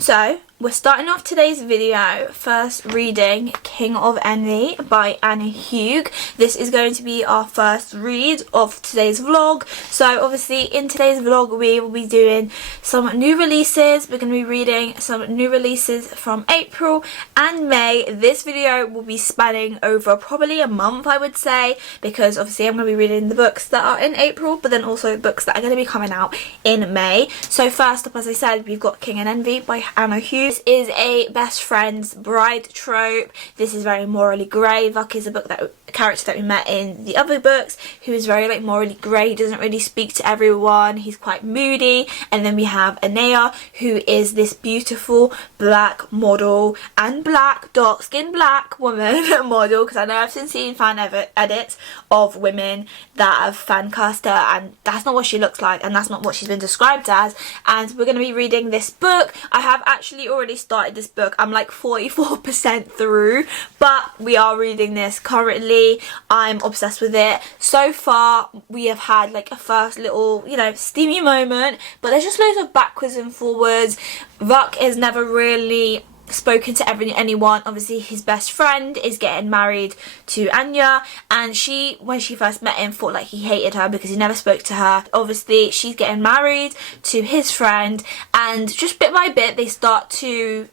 So, we're starting off today's video first reading King of Envy by Anna Hugh. This is going to be our first read of today's vlog. So obviously in today's vlog we will be doing some new releases. We're going to be reading some new releases from April and May. This video will be spanning over probably a month, I would say, because obviously I'm going to be reading the books that are in April, but then also books that are going to be coming out in May. So first up, as I said, we've got King and Envy by Anna Hugh. This is a best friend's bride trope. This is very morally grey. Vuk is a character that we met in the other books who is very like morally grey. He doesn't really speak to everyone. He's quite moody. And then we have Anaya, who is this beautiful black model and dark skin black woman model, because I know I've seen fan edits of women that have fan cast her and that's not what she looks like and that's not what she's been described as. And we're going to be reading this book. I have actually already started this book. I'm like 44% through, but we are reading this currently. I'm obsessed with it. So far we have had like a first little, you know, steamy moment, but there's just loads of backwards and forwards. Vuk is never really spoken to anyone. Obviously his best friend is getting married to Anya, and she, when she first met him, thought like he hated her because he never spoke to her. Obviously she's getting married to his friend, and just bit by bit they start to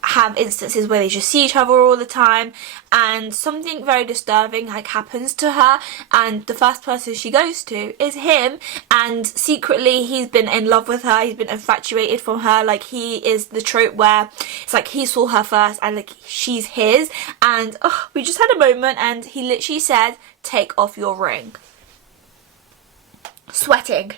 have instances where they just see each other all the time, and something very disturbing like happens to her, and the first person she goes to is him, and secretly he's been in love with her. He's been infatuated from her. Like, he is the trope where it's like he saw her first and like she's his, and we just had a moment and he literally said, "Take off your ring." Sweating.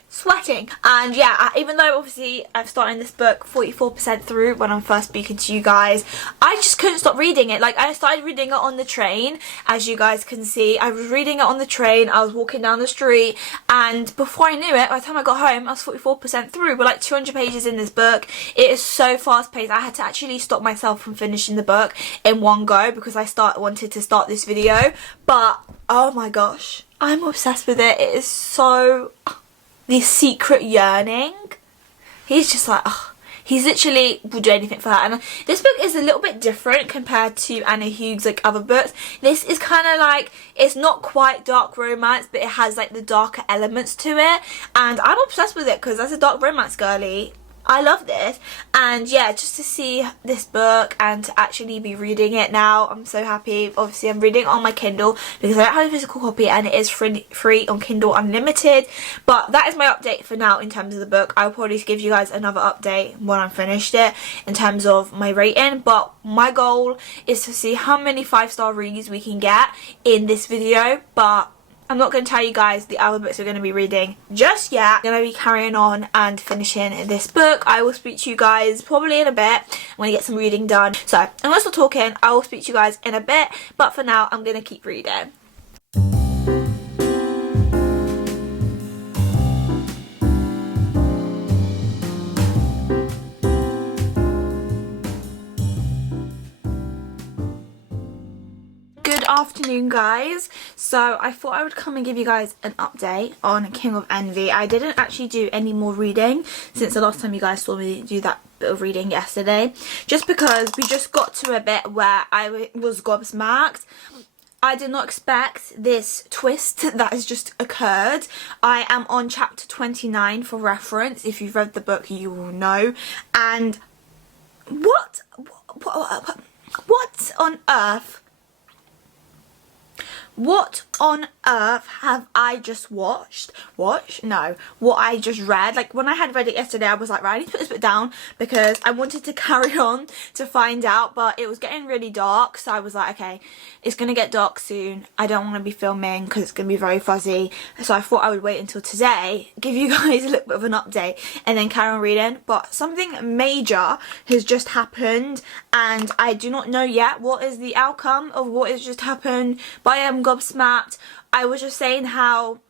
And yeah, even though obviously I've started this book 44% through when I'm first speaking to you guys, I just couldn't stop reading it. Like, I started reading it on the train, as you guys can see. I was reading it on the train, I was walking down the street, and before I knew it, by the time I got home, I was 44% through. We're like 200 pages in this book. It is so fast paced. I had to actually stop myself from finishing the book in one go because I wanted to start this video, but oh my gosh, I'm obsessed with it. It is so... the secret yearning. He's just like, he's literally will do anything for her. And this book is a little bit different compared to Anna Hugh's like other books. This is kind of like, it's not quite dark romance, but it has like the darker elements to it. And I'm obsessed with it because as a dark romance girly, I love this. And yeah, just to see this book and to actually be reading it now, I'm so happy. Obviously I'm reading it on my Kindle because I don't have a physical copy, and it is free on Kindle Unlimited. But that is my update for now in terms of the book. I'll probably give you guys another update when I'm finished it in terms of my rating, but my goal is to see how many 5-star reads we can get in this video. But I'm not going to tell you guys the other books we're going to be reading just yet. I'm going to be carrying on and finishing this book. I will speak to you guys probably in a bit when I get some reading done. So I'm going to stop talking. I will speak to you guys in a bit, but for now I'm going to keep reading. afternoon, guys. So I thought I would come and give you guys an update on King of Envy. I didn't actually do any more reading since the last time you guys saw me do that bit of reading yesterday, just because we just got to a bit where I was gobsmacked. I did not expect this twist that has just occurred. I am on chapter 29 for reference. If you've read the book, you will know. And what on earth? What on earth have I just watched? No, what I just read. Like, when I had read it yesterday, I was like, right, I need to put this bit down because I wanted to carry on to find out, but it was getting really dark, so I was like, okay, it's gonna get dark soon. I don't want to be filming because it's gonna be very fuzzy, so I thought I would wait until today, give you guys a little bit of an update, and then carry on reading. But something major has just happened, and I do not know yet what is the outcome of what has just happened, but I am gobsmacked. I was just saying how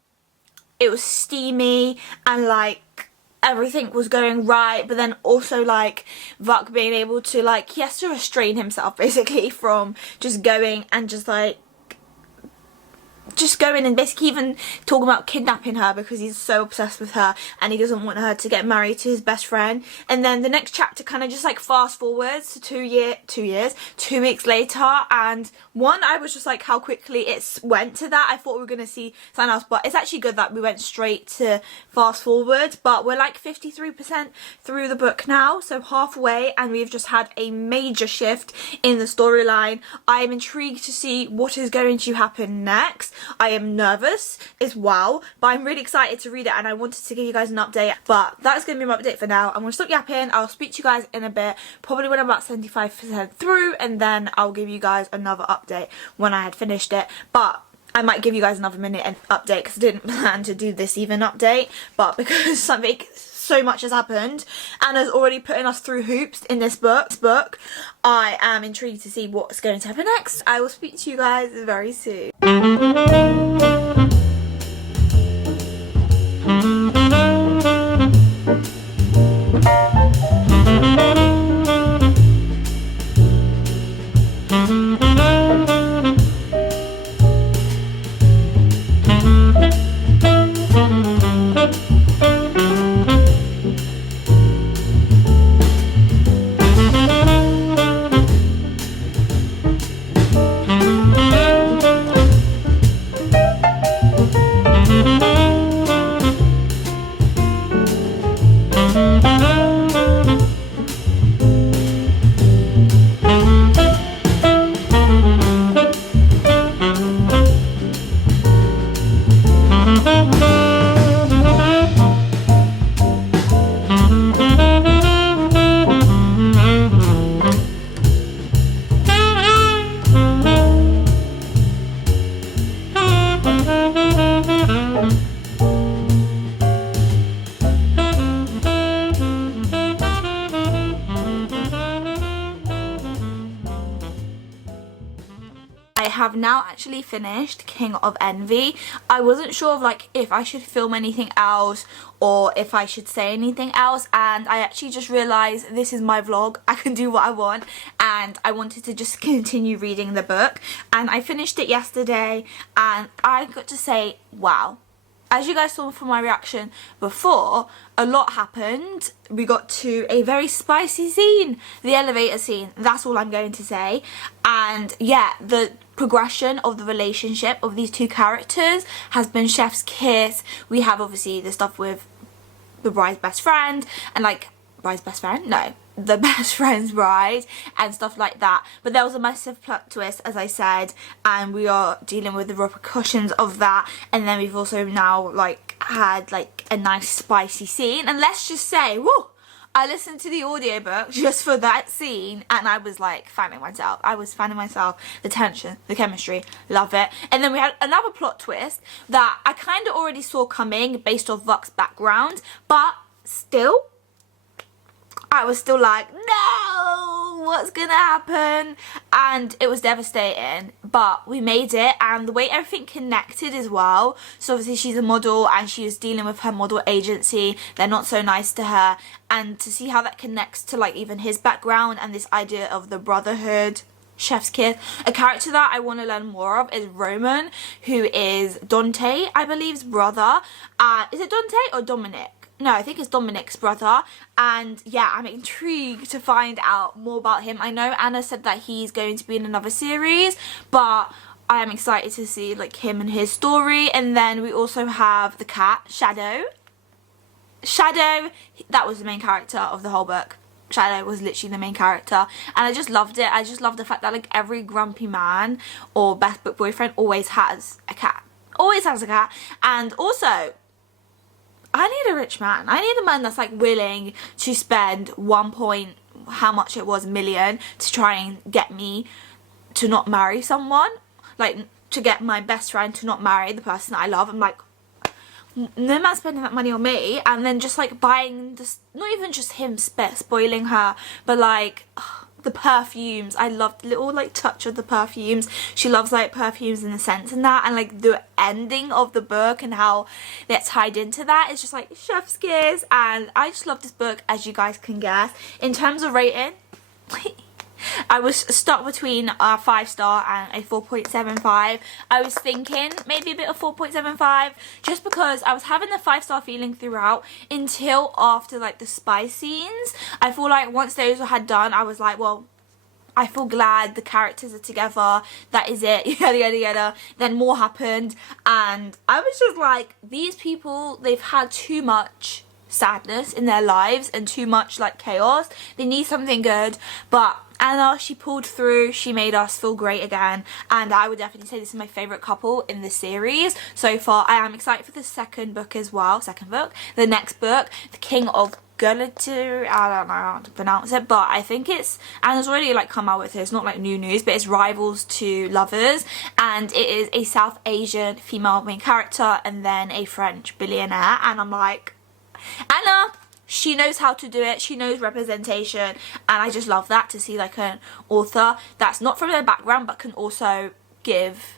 it was steamy and like everything was going right, but then also like Vuk being able to, like, he has to restrain himself basically from just going and just going and basically even talking about kidnapping her because he's so obsessed with her and he doesn't want her to get married to his best friend. And then the next chapter kind of just like fast forwards to 2 weeks later, and I was just like how quickly it went to that. I thought we were going to see something else, but it's actually good that we went straight to fast forward. But we're like 53% through the book now, so halfway, and we've just had a major shift in the storyline. I am intrigued to see what is going to happen next. I am nervous as well, but I'm really excited to read it, and I wanted to give you guys an update. But that's going to be my update for now. I'm going to stop yapping. I'll speak to you guys in a bit, probably when I'm about 75% through, and then I'll give you guys another update when I had finished it. But I might give you guys another minute and update because I didn't plan to do this even update, but because so much has happened and has already putting us through hoops in this book, I am intrigued to see what's going to happen next. I will speak to you guys very soon. I have now actually finished King of Envy. I wasn't sure of like if I should film anything else or if I should say anything else, and I actually just realised this is my vlog. I can do what I want, and I wanted to just continue reading the book, and I finished it yesterday, and I got to say, wow. As you guys saw from my reaction before, a lot happened. We got to a very spicy scene, the elevator scene. That's all I'm going to say. And yeah, the progression of the relationship of these two characters has been chef's kiss. We have obviously the stuff with the bride's best friend and like bride's best friend? No, the best friend's bride and stuff like that. But there was a massive plot twist, as I said, and we are dealing with the repercussions of that. And then we've also now like had like a nice spicy scene, and let's just say, woo, I listened to the audiobook just for that scene, and I was like fanning myself. I was fanning myself. The tension, the chemistry, love it. And then we had another plot twist that I kind of already saw coming based off Vuk's background, but still, I was still like, no, what's gonna happen? And it was devastating, but we made it, and the way everything connected as well. So obviously she's a model and she is dealing with her model agency. They're not so nice to her, and to see how that connects to like even his background and this idea of the brotherhood. Chef's kiss. A character that I want to learn more of is Roman, who is Dante, I believe's brother. Is it Dante or Dominic? No, I think it's Dominic's brother. And yeah, I'm intrigued to find out more about him. I know Anna said that he's going to be in another series, but I am excited to see like him and his story. And then we also have the cat, Shadow. Shadow, that was the main character of the whole book. Shadow was literally the main character, and I just loved it. I just love the fact that like every grumpy man or best book boyfriend always has a cat. Always has a cat. And also, I need a rich man. I need a man that's like willing to spend how much it was, million to try and get me to not marry someone. Like, to get my best friend to not marry the person that I love. I'm like, no man spending that money on me. And then just like buying this, not even just him spoiling her, but like the perfumes. I loved the little like touch of the perfumes. She loves like perfumes and the scents and that, and like the ending of the book and how that's tied into that is just like chef's kiss. And I just love this book, as you guys can guess. In terms of rating, I was stuck between a 5-star and a 4.75. I was thinking maybe a bit of 4.75 just because I was having the 5-star feeling throughout until after like the spy scenes. I feel like once those had done, I was like, well, I feel glad the characters are together, that is it, yada yada yada. Then more happened and I was just like, these people, they've had too much sadness in their lives and too much like chaos. They need something good. But Anna, she pulled through, she made us feel great again, and I would definitely say this is my favourite couple in the series so far. I am excited for the second book as well, the next book, The King of Gullitur, I don't know how to pronounce it, but I think it's, Anna's already like come out with it, it's not like new news, but it's Rivals to Lovers, and it is a South Asian female main character and then a French billionaire, and I'm like, Anna, she knows how to do it, she knows representation, and I just love that, to see like an author that's not from their background but can also give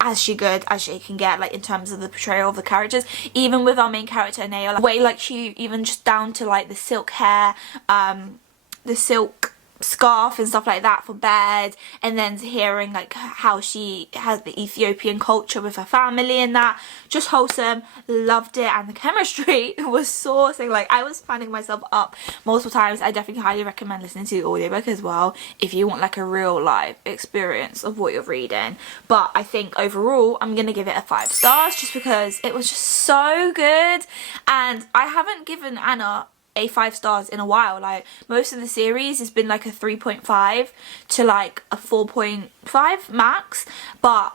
as good as she can get, like in terms of the portrayal of the characters. Even with our main character Anaya, like, way like she, even just down to like the silk hair, the silk scarf and stuff like that for bed, and then hearing like how she has the Ethiopian culture with her family and that, just wholesome, loved it. And the chemistry was sourcing, like I was fanning myself up multiple times. I definitely highly recommend listening to the audiobook as well if you want like a real life experience of what you're reading. But I think overall I'm gonna give it a 5 stars just because it was just so good, and I haven't given Anna a 5 stars in a while. Like most of the series has been like a 3.5 to like a 4.5 max, but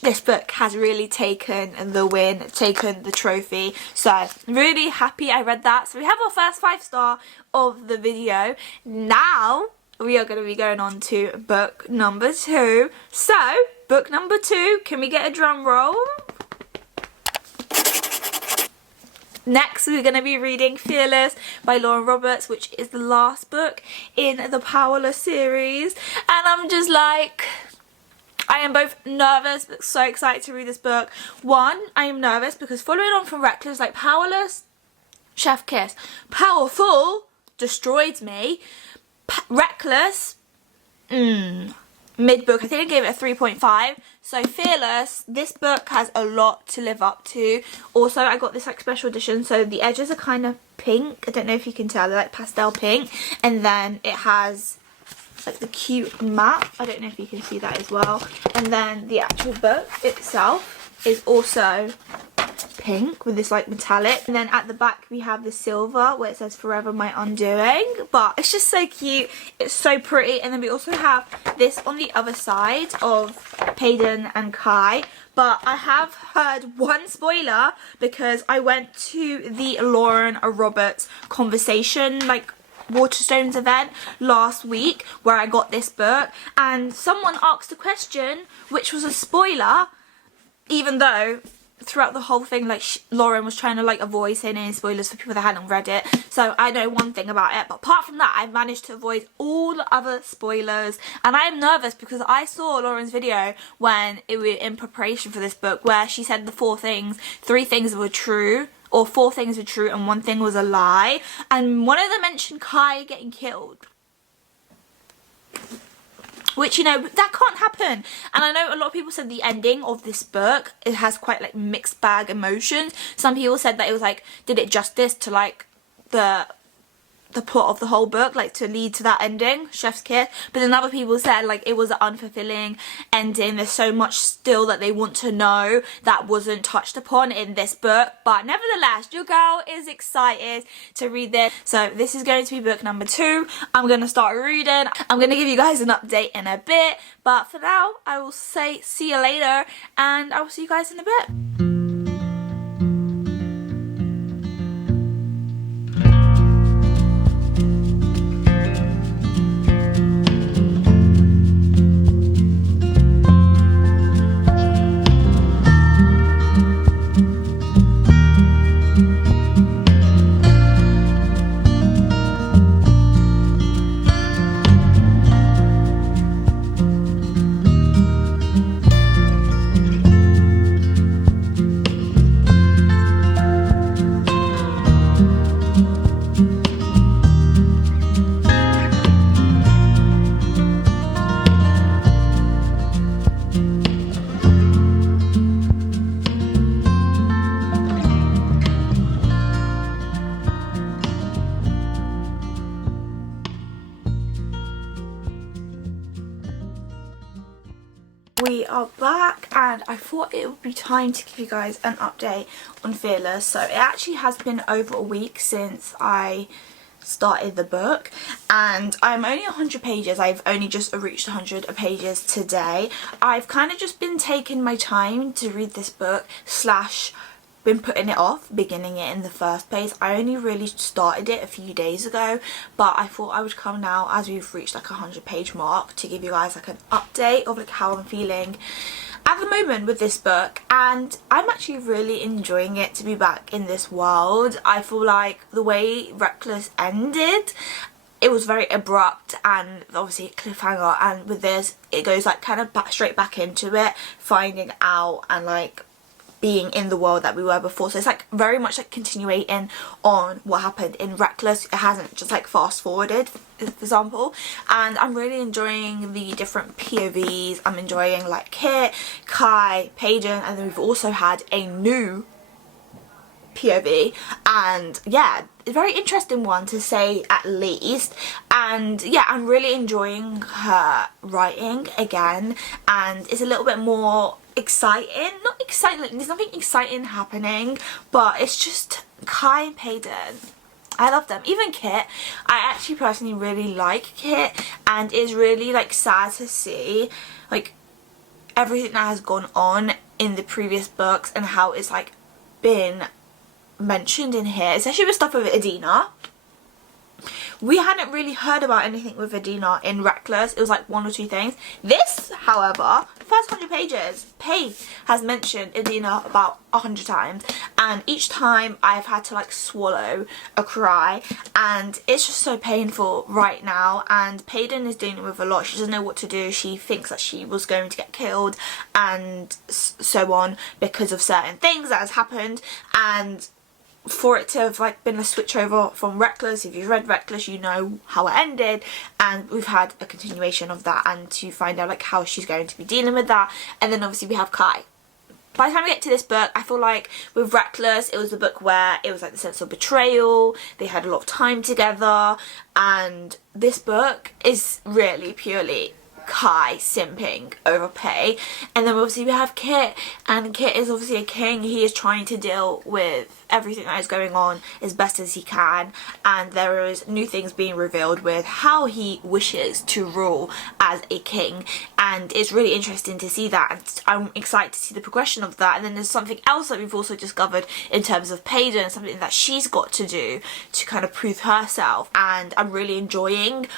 this book has really taken the win, taken the trophy, so really happy I read that. So we have our first 5-star of the video. Now we are going to be going on to book number 2. So book number 2, can we get a drum roll? Next, we're going to be reading Fearless by Lauren Roberts, which is the last book in the Powerless series. And I'm just like, I am both nervous but so excited to read this book. One, I am nervous because following on from Reckless, like Powerless, chef kiss. Powerful, destroyed me. Reckless, mid-book. I think I gave it a 3.5. So Fearless, this book has a lot to live up to. Also, I got this like special edition, so the edges are kind of pink. I don't know if you can tell, they're like pastel pink. And then it has like the cute map. I don't know if you can see that as well. And then the actual book itself is also pink with this like metallic, and then at the back we have the silver where it says Forever My Undoing. But it's just so cute, it's so pretty. And then we also have this on the other side of Payden and Kai, but I have heard one spoiler because I went to the Lauren Roberts conversation like Waterstones event last week where I got this book, and someone asked a question which was a spoiler, even though throughout the whole thing like Lauren was trying to like avoid saying any spoilers for people that hadn't read it. So I know one thing about it, but apart from that I've managed to avoid all the other spoilers. And I am nervous because I saw Lauren's video when it was in preparation for this book where she said the 4 things, 3 things were true, or 4 things were true and 1 thing was a lie, and one of them mentioned Kai getting killed. which, you know, that can't happen. And I know a lot of people said the ending of this book, it has quite like mixed bag emotions. Some people said that it was like, did it justice to like the plot of the whole book, like to lead to that ending, chef's kiss. But then other people said like it was an unfulfilling ending, there's so much still that they want to know that wasn't touched upon in this book. But nevertheless, your girl is excited to read this. So this is going to be book number 2. I'm going to start reading. I'm going to give you guys an update in a bit, but for now I will say see you later, and I will see you guys in a bit. We are back, and I thought it would be time to give you guys an update on Fearless. So it actually has been over a week since I started the book, and I'm only 100 pages. I've only just reached 100 pages today. I've kind of just been taking my time to read this book slash been putting it off beginning it in the first place. I only really started it a few days ago, but I thought I would come now as we've reached like a 100-page mark to give you guys like an update of like how I'm feeling at the moment with this book. And I'm actually really enjoying it to be back in this world. I feel like the way Reckless ended, it was very abrupt and obviously a cliffhanger, and with this it goes like kind of straight back into it, finding out and like being in the world that we were before. So it's like very much like continuating on what happened in Reckless. It hasn't just like fast forwarded, for example. And I'm really enjoying the different POVs. I'm enjoying like Kit, Kai, Paden, and then we've also had a new POV, and yeah, a very interesting one to say at least. And yeah, I'm really enjoying her writing again, and it's a little bit more exciting. Not exciting, there's nothing exciting happening, but it's just Kai and Paden. I love them. Even Kit, I actually personally really like Kit, and it's really like sad to see like everything that has gone on in the previous books and how it's like been mentioned in here, especially with stuff with Adina. We hadn't really heard about anything with Adina in Reckless. It was like 1 or 2 things. This, however, first 100 pages, Paige has mentioned Adina about 100 times, and each time I've had to like swallow a cry, and it's just so painful right now. And Paden is dealing with a lot. She doesn't know what to do. She thinks that she was going to get killed and so on because of certain things that has happened, and for it to have like been a switch over from Reckless, if you've read Reckless you know how it ended, and we've had a continuation of that, and to find out like how she's going to be dealing with that. And then obviously we have Kai. By the time we get to this book, I feel like with Reckless it was a book where it was like the sense of betrayal, they had a lot of time together, and this book is really purely Kai simping over Pei. And then obviously we have Kit, and Kit is obviously a king. He is trying to deal with everything that is going on as best as he can, and there is new things being revealed with how he wishes to rule as a king, and it's really interesting to see that, and I'm excited to see the progression of that. And then there's something else that we've also discovered in terms of Paden, something that she's got to do to kind of prove herself, and I'm really enjoying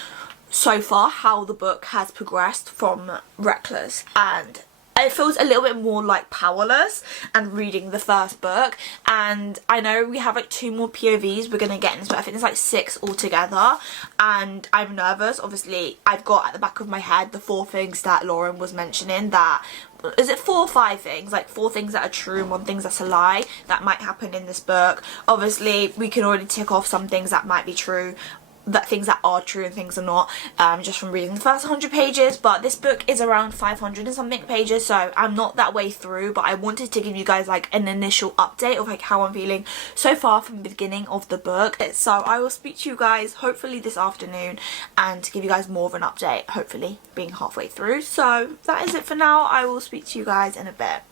so far how the book has progressed from Reckless, and it feels a little bit more like Powerless and reading the first book. And I know we have like 2 more POVs we're going to get into, but I think there's like 6 altogether, and I'm nervous. Obviously I've got at the back of my head the 4 things that Lauren was mentioning, that is it 4 or 5 things, like 4 things that are true and 1 thing that's a lie that might happen in this book. Obviously we can already tick off some things that might be true that things that are true and things are not, just from reading the first 100 pages. But this book is around 500 and something pages, so I'm not that way through, but I wanted to give you guys like an initial update of like how I'm feeling so far from the beginning of the book. So I will speak to you guys hopefully this afternoon and to give you guys more of an update, hopefully being halfway through. So that is it for now. I will speak to you guys in a bit.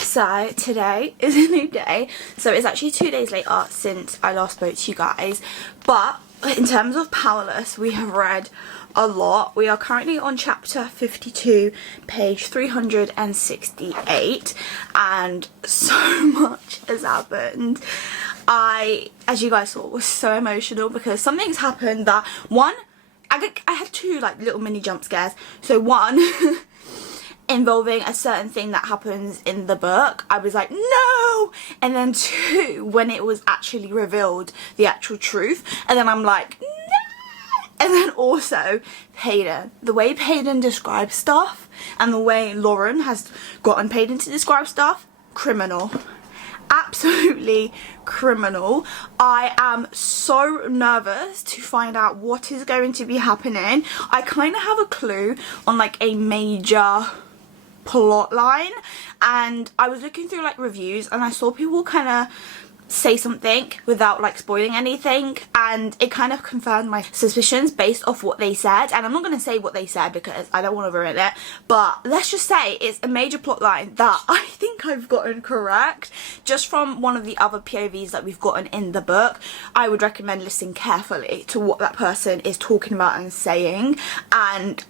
So today is a new day, so it's actually 2 days later since I last spoke to you guys, but in terms of Powerless, we have read a lot. We are currently on chapter 52, page 368, and so much has happened. I, as you guys saw, was so emotional because something's happened that, one, I had two like little mini jump scares. So one involving a certain thing that happens in the book, I was like, no! And then two, when it was actually revealed the actual truth, and then I'm like, no! And then also Paden, the way Paden describes stuff and the way Lauren has gotten Paden to describe stuff, criminal. Absolutely criminal. I am so nervous to find out what is going to be happening. I kind of have a clue on like a major plot line, and I was looking through like reviews and I saw people kind of say something without like spoiling anything, and it kind of confirmed my suspicions based off what they said. And I'm not going to say what they said because I don't want to ruin it, but let's just say it's a major plot line that I think I've gotten correct just from one of the other POVs that we've gotten in the book. I would recommend listening carefully to what that person is talking about and saying, and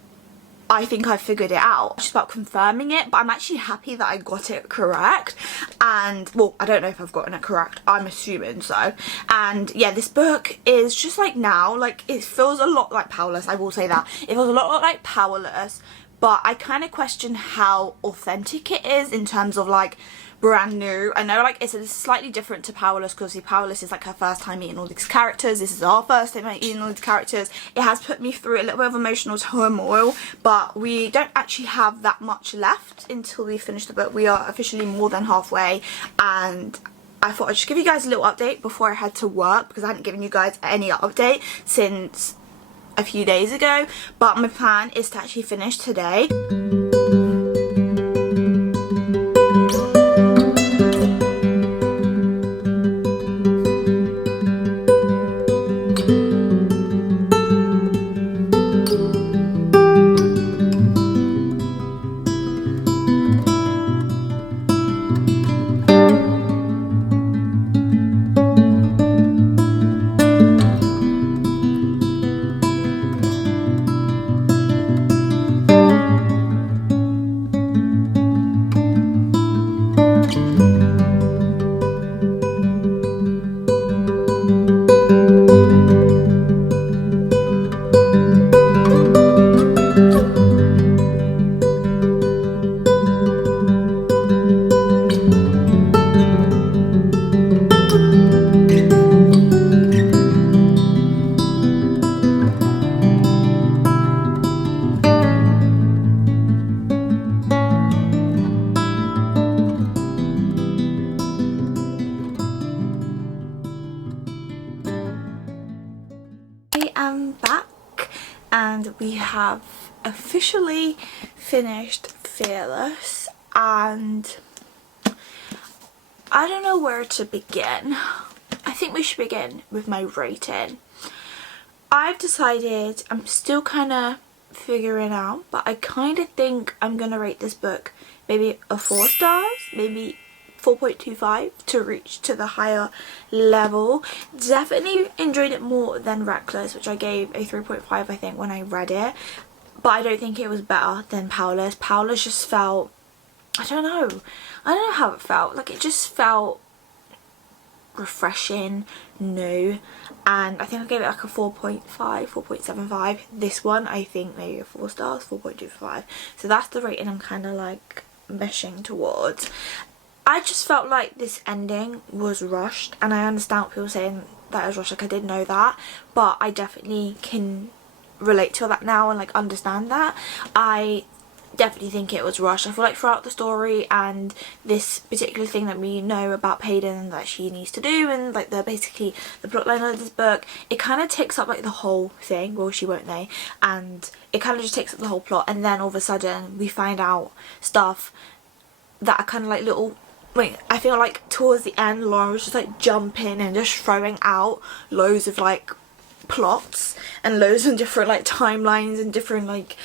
I think I figured it out. It's just about confirming it, but I'm actually happy that I got it correct. And, well, I don't know if I've gotten it correct. I'm assuming so. And, yeah, this book is just like now, like, it feels a lot like Powerless. I will say that. It feels a lot like Powerless, but I kind of question how authentic it is in terms of, like, brand new. I know like it's slightly different to Powerless because Powerless is like her first time meeting all these characters. This is our first time meeting all these characters. It has put me through a little bit of emotional turmoil, but we don't actually have that much left until we finish the book. We are officially more than halfway, and I thought I'd just give you guys a little update before I head to work because I hadn't given you guys any update since a few days ago. But my plan is to actually finish today. and we have officially finished Fearless, and I don't know where to begin. I think we should begin with my rating. I've decided, I'm still kind of figuring out, but I kind of think I'm going to rate this book maybe a 4 stars, maybe 4.25 to reach to the higher level. Definitely enjoyed it more than Reckless, which I gave a 3.5 I think when I read it, but I don't think it was better than Powerless. Powerless just felt, I don't know how it felt, like it just felt refreshing, new, and I think I gave it like a 4.5, 4.75. This one I think maybe a 4 stars, 4.25. So that's the rating I'm kind of like meshing towards. I just felt like this ending was rushed, and I understand what people saying that it was rushed, like I did know that, but I definitely can relate to that now and like understand that. I definitely think it was rushed. I feel like throughout the story and this particular thing that we know about Paden that she needs to do, and like basically the plotline of this book, it kind of takes up like the whole thing, well she won't they, and it kind of just takes up the whole plot, and then all of a sudden we find out stuff that are kind of like little, I feel like towards the end Lauren was just like jumping and just throwing out loads of like plots and loads of different like timelines and different like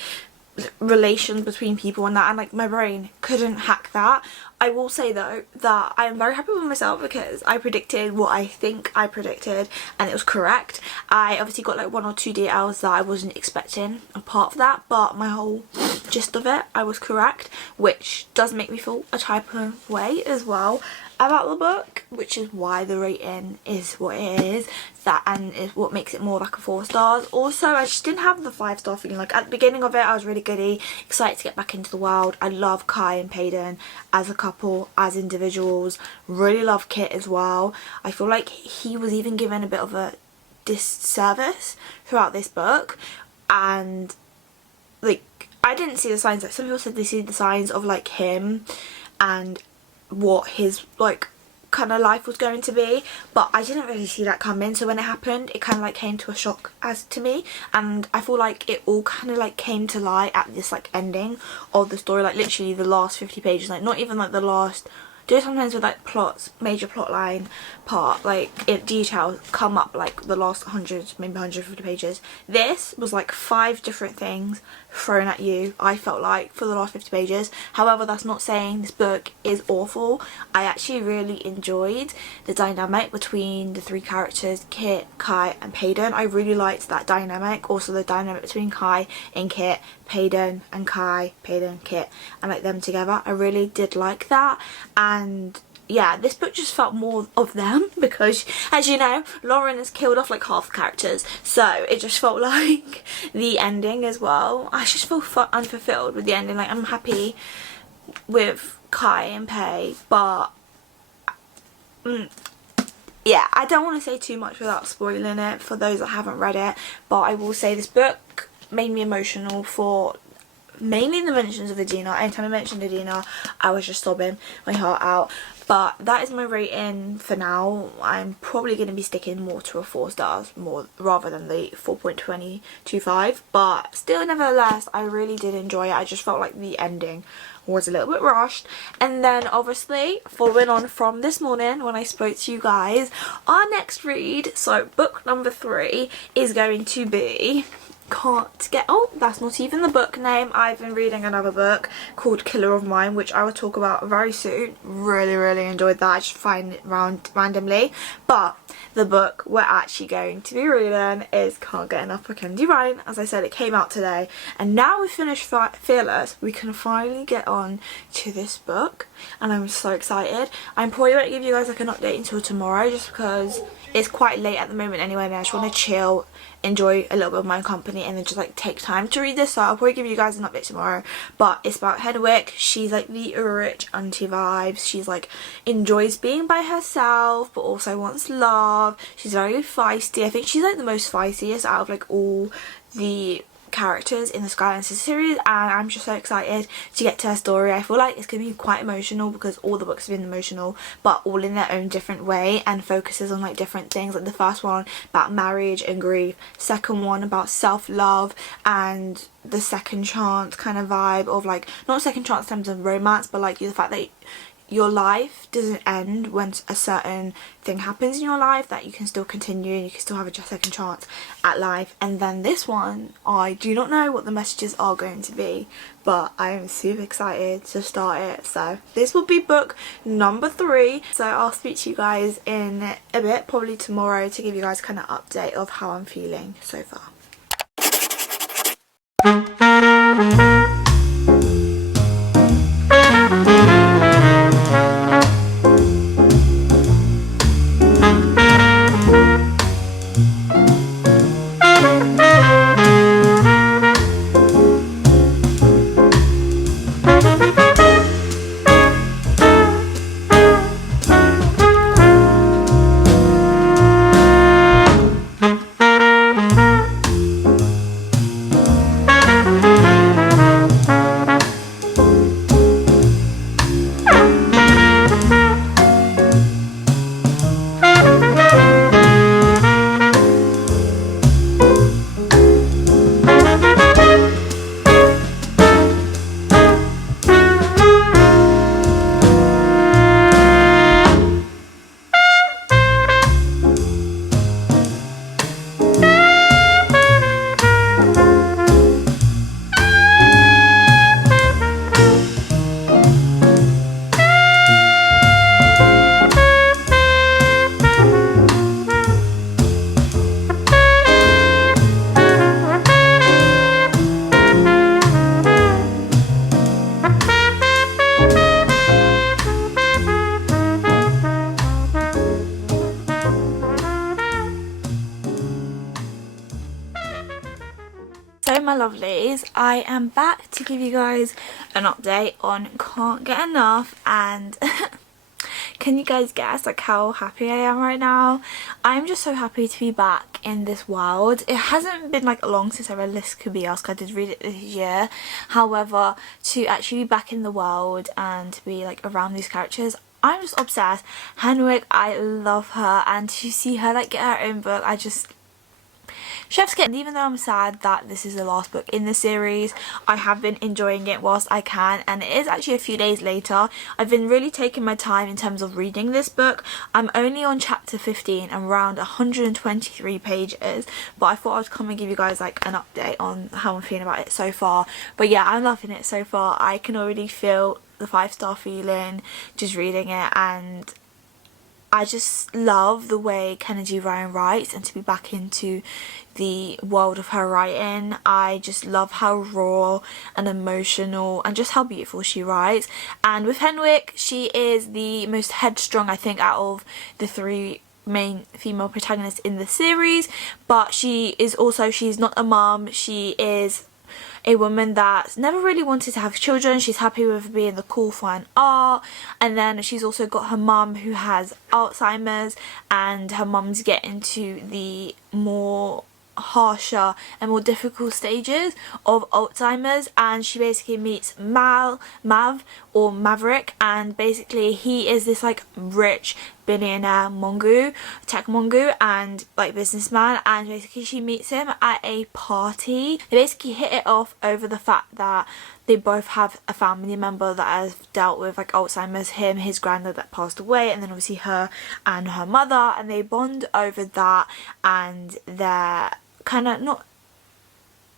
relations between people and that, and like my brain couldn't hack that. I will say though that I am very happy with myself because I predicted what I think I predicted and it was correct. I obviously got like 1 or 2 details that I wasn't expecting apart from that, but my whole gist of it I was correct, which does make me feel a type of way as well about the book, which is why the rating is what it is, that, and is what makes it more like a 4 stars. Also, I just didn't have the 5-star feeling. Like at the beginning of it I was really goody, excited to get back into the world. I love Kai and Paden as a couple, as individuals. Really love Kit as well. I feel like he was even given a bit of a disservice throughout this book, and like I didn't see the signs. Like some people said they see the signs of like him and what his like kind of life was going to be, but I didn't really see that coming. So when it happened, it kind of like came to a shock as to me, and I feel like it all kind of like came to light at this like ending of the story, like literally the last 50 pages, like not even like the last. Do sometimes with like plots, major plot line part, like it details come up like the last 100, maybe 150 pages. This was like 5 different things thrown at you, I felt like, for the last 50 pages. However, that's not saying this book is awful. I actually really enjoyed the dynamic between the 3 characters, Kit, Kai and Paden. I really liked that dynamic. Also the dynamic between Kai and Kit, Paden and Kai, Paden, Kit, and like them together. I really did like that, and yeah, this book just felt more of them because, as you know, Lauren has killed off like half the characters, so it just felt like the ending as well. I just feel unfulfilled with the ending. Like I'm happy with Kai and Pei, but yeah, I don't want to say too much without spoiling it for those that haven't read it, but I will say this book made me emotional for mainly the mentions of Adina. Anytime I mentioned Adina, I was just sobbing my heart out. But that is my rating for now. I'm probably going to be sticking more to a 4 stars more rather than the 4.225, but still, nevertheless, I really did enjoy it. I just felt like the ending was a little bit rushed. And then obviously following on from this morning when I spoke to you guys, our next read, so book number 3, is going to be, can't get, oh, that's not even the book name. I've been reading another book called Killer of Mine, which I will talk about very soon. Really enjoyed that. I just find it randomly, but the book we're actually going to be reading is Can't Get Enough by Kennedy Ryan. As I said, it came out today, and now we've finished Fearless, we can finally get on to this book, and I'm so excited. I'm probably won't give you guys like an update until tomorrow, just because it's quite late at the moment anyway, and I just want to chill, enjoy a little bit of my company, and then just like take time to read this. So I'll probably give you guys an update tomorrow. But it's about Hedwig. She's like the rich auntie vibes. She's like enjoys being by herself but also wants love. She's very feisty. I think she's like the most feistiest out of like all the characters in the Skylar and Sister series, and I'm just so excited to get to her story. I feel like it's going to be quite emotional because all the books have been emotional, but all in their own different way, and focuses on like different things. Like the first one about marriage and grief, second one about self-love, and the second chance kind of vibe of like, not second chance in terms of romance, but like the fact that your life doesn't end when a certain thing happens in your life, that you can still continue and you can still have a second chance at life. And then this one, I do not know what the messages are going to be, but I'm super excited to start it. So this will be book number 3, so I'll speak to you guys in a bit, probably tomorrow, to give you guys kind of update of how I'm feeling so far. So my lovelies, I am back to give you guys an update on Can't Get Enough, and can you guys guess like how happy I am right now? I'm just so happy to be back in this world. It hasn't been like long since I read This Could Be Us. I did read it this year. However, to actually be back in the world and to be like around these characters, I'm just obsessed. Henwick, I love her, and to see her like get her own book, I just... Chef's Kiss. And even though I'm sad that this is the last book in the series, I have been enjoying it whilst I can, and it is actually a few days later. I've been really taking my time in terms of reading this book. I'm only on chapter 15 and around 123 pages, but I thought I'd come and give you guys like an update on how I'm feeling about it so far. But yeah, I'm loving it so far. I can already feel the 5-star feeling just reading it, and I just love the way Kennedy Ryan writes, and to be back into the world of her writing. I just love how raw and emotional and just how beautiful she writes. And with Henwick, she is the most headstrong, I think, out of the 3 main female protagonists in the series, but she is also, she's not a mum, she is a woman that's never really wanted to have children. She's happy with being the cool fine art, and then she's also got her mum who has Alzheimer's, and her mum's getting to the more harsher and more difficult stages of Alzheimer's, and she basically meets Mav or Maverick, and basically he is this like rich billionaire tech mongo and like businessman, and basically she meets him at a party. They basically hit it off over the fact that they both have a family member that has dealt with like Alzheimer's, his granddad that passed away, and then obviously her and her mother, and they bond over that, and they're kind of not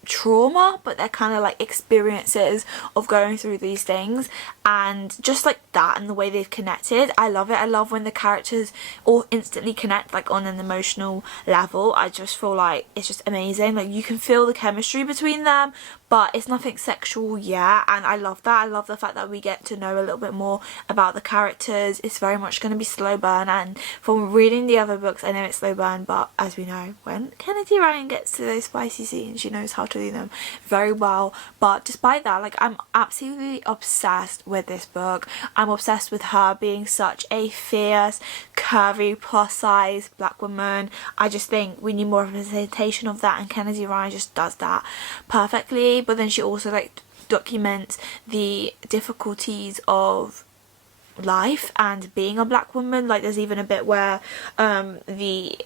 trauma, but they're kind of like experiences of going through these things, and just like that and the way they've connected, I love it. I love when the characters all instantly connect like on an emotional level. I just feel like it's just amazing. Like you can feel the chemistry between them, but it's nothing sexual yet, and I love that. I love the fact that we get to know a little bit more about the characters. It's very much going to be slow burn, and from reading the other books I know it's slow burn, but as we know, when Kennedy Ryan gets to those spicy scenes, she knows how to portraying them very well. But despite that, like, I'm absolutely obsessed with this book. I'm obsessed with her being such a fierce, curvy, plus size black woman. I just think we need more representation of that, and Kennedy Ryan just does that perfectly. But then she also like documents the difficulties of life and being a black woman. Like, there's even a bit where the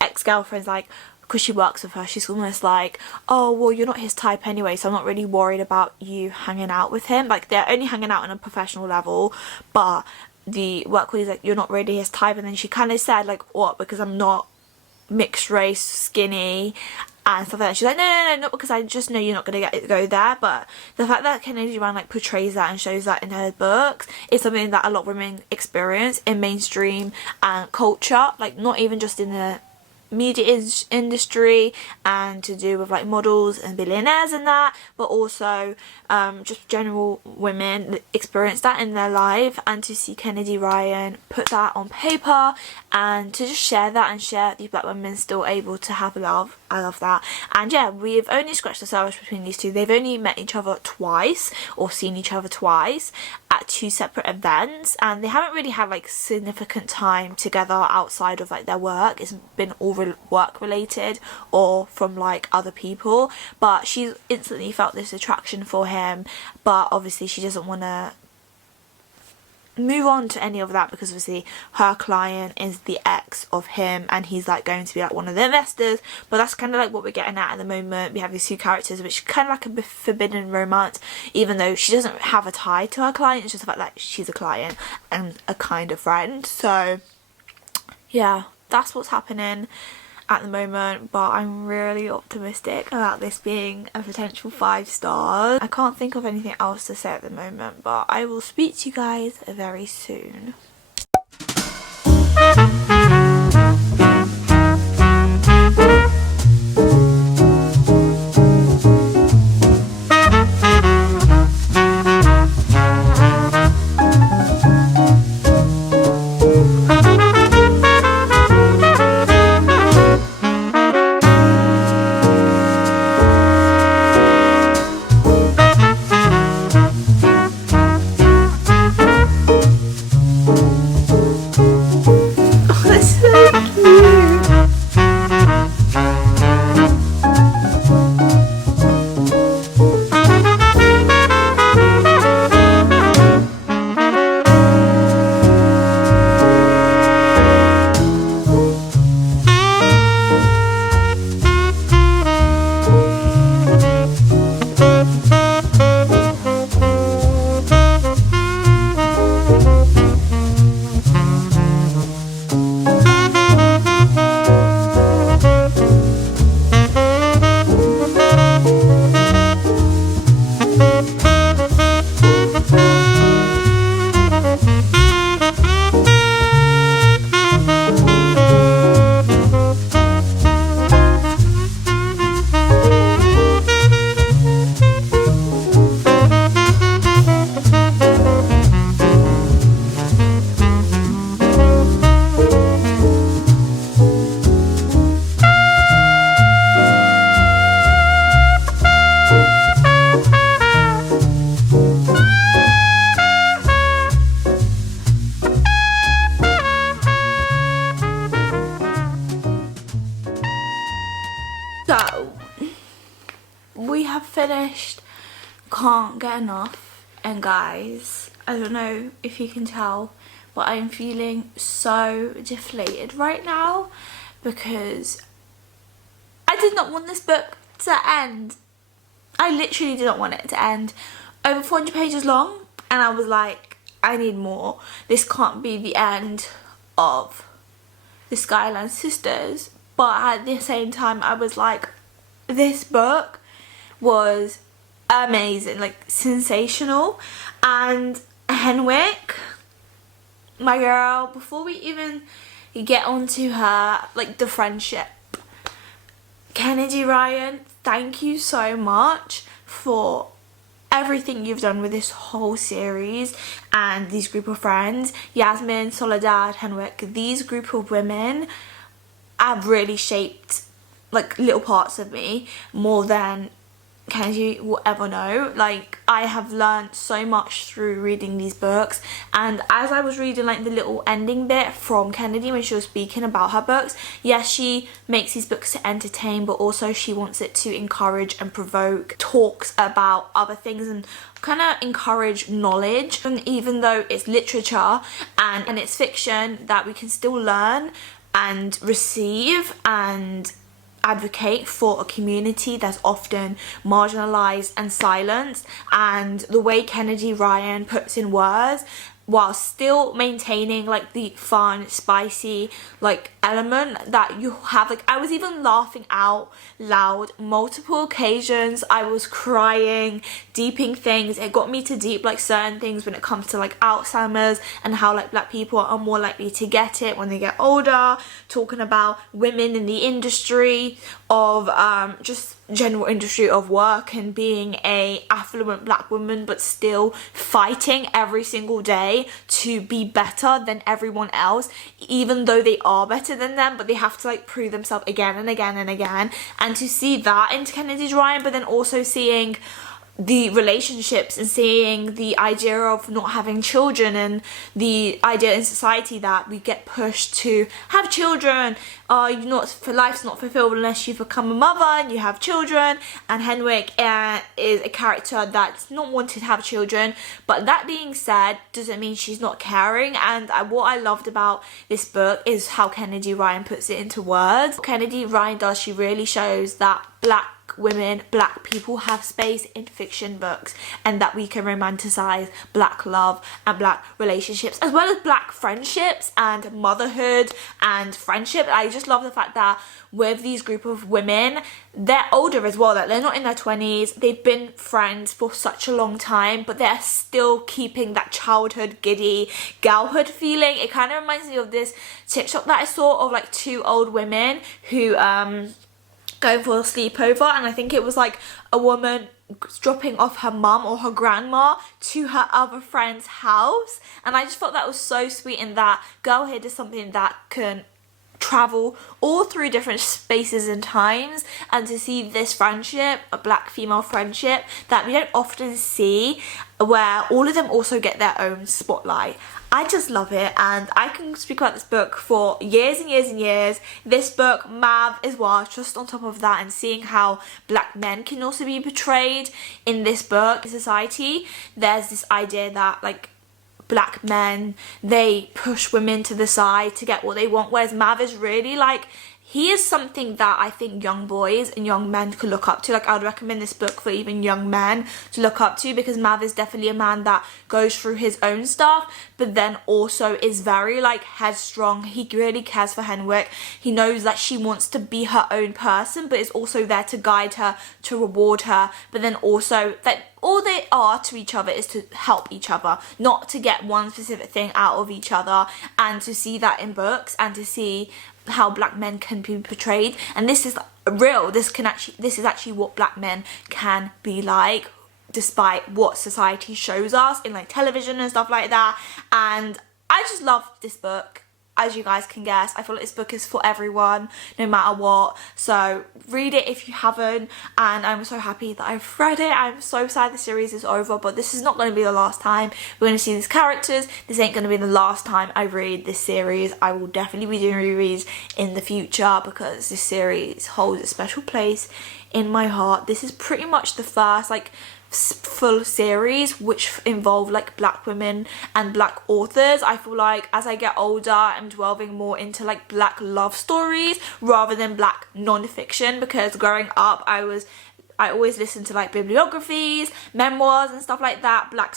ex-girlfriend's like, because she works with her, she's almost like, oh well, you're not his type anyway, so I'm not really worried about you hanging out with him. Like, they're only hanging out on a professional level, but the work colleague's like, you're not really his type. And then she kind of said like, what, because I'm not mixed race, skinny and stuff like that. She's like, no, not because I just know you're not going to go there. But the fact that Kennedy Ryan like portrays that and shows that in her books is something that a lot of women experience in mainstream culture, like not even just in the media industry and to do with like models and billionaires and that, but also just general women experience that in their life. And to see Kennedy Ryan put that on paper and to just share that and share these black women still able to have love, I love that. And yeah, we've only scratched the surface between these two. They've only met each other twice or seen each other twice at 2 separate events, and they haven't really had like significant time together outside of like their work. It's been all work related or from like other people, but she's instantly felt this attraction for him. But obviously she doesn't want to move on to any of that because obviously her client is the ex of him and he's like going to be like one of the investors. But that's kind of like what we're getting at the moment. We have these two characters which kind of like a forbidden romance, even though she doesn't have a tie to her client. It's just the fact that she's a client and a kind of friend. So yeah, that's what's happening at the moment, but I'm really optimistic about this being a potential 5 stars. I can't think of anything else to say at the moment, but I will speak to you guys very soon. So we have finished Can't Get Enough, and guys, I don't know if you can tell, but I am feeling so deflated right now because I did not want this book to end. I literally did not want it to end. Over 400 pages long, and I was like, I need more. This can't be the end of the Skyline Sisters. But at the same time, I was like, this book was amazing, like sensational. And Henwick, my girl, before we even get onto her, like the friendship, Kennedy Ryan, thank you so much for everything you've done with this whole series and these group of friends. Yasmin, Soledad, Henwick, these group of women have really shaped like little parts of me more than Kennedy will ever know. Like, I have learned so much through reading these books, and as I was reading like the little ending bit from Kennedy when she was speaking about her books, yes, she makes these books to entertain, but also she wants it to encourage and provoke talks about other things and kind of encourage knowledge. And even though it's literature and it's fiction, that we can still learn and receive and advocate for a community that's often marginalized and silenced. And the way Kennedy Ryan puts in words while still maintaining like the fun, spicy like element that you have. Like, I was even laughing out loud multiple occasions. I was crying, deeping things. It got me to deep like certain things when it comes to like Alzheimer's and how like black people are more likely to get it when they get older, talking about women in the industry of just general industry of work and being a affluent black woman but still fighting every single day to be better than everyone else, even though they are better than them, but they have to like prove themselves again and again and again. And to see that in Kennedy Ryan, but then also seeing the relationships and seeing the idea of not having children and the idea in society that we get pushed to have children. Life's not fulfilled unless you become a mother and you have children. And Henwick is a character that's not wanted to have children, but that being said doesn't mean she's not caring. And what I loved about this book is how Kennedy Ryan puts it into words. What Kennedy Ryan does, she really shows that black women, black people have space in fiction books, and that we can romanticize black love and black relationships, as well as black friendships and motherhood and friendship. I just love the fact that with these group of women, they're older as well, like they're not in their 20s, they've been friends for such a long time, but they're still keeping that childhood giddy girlhood feeling. It kind of reminds me of this TikTok that I saw of like two old women who going for a sleepover, and I think it was like a woman dropping off her mum or her grandma to her other friend's house, and I just thought that was so sweet. And that girlhood is something that can travel all through different spaces and times, and to see this friendship, a black female friendship that we don't often see, where all of them also get their own spotlight. I just love it, and I can speak about this book for years and years and years. This book, Mav as well, just on top of that, and seeing how black men can also be portrayed in this book. In society, there's this idea that like black men, they push women to the side to get what they want, whereas Mav is really like, he is something that I think young boys and young men could look up to. Like, I would recommend this book for even young men to look up to, because Mav is definitely a man that goes through his own stuff, but then also is very like headstrong. He really cares for Henwick. He knows that she wants to be her own person, but is also there to guide her, to reward her, but then also that all they are to each other is to help each other, not to get one specific thing out of each other. And to see that in books, and to see how black men can be portrayed, and this is real, this is actually what black men can be like, despite what society shows us in like television and stuff like that. And I just love this book. As you guys can guess, I feel like this book is for everyone, no matter what. So read it if you haven't, and I'm so happy that I've read it. I'm so sad the series is over, but this is not going to be the last time we're going to see these characters. This ain't going to be the last time I read this series. I will definitely be doing rereads in the future, because this series holds a special place in my heart. This is pretty much the first like full series which involve like black women and black authors. I feel like as I get older, I'm delving more into like black love stories rather than black non-fiction, because growing up I always listened to like bibliographies, memoirs and stuff like that, black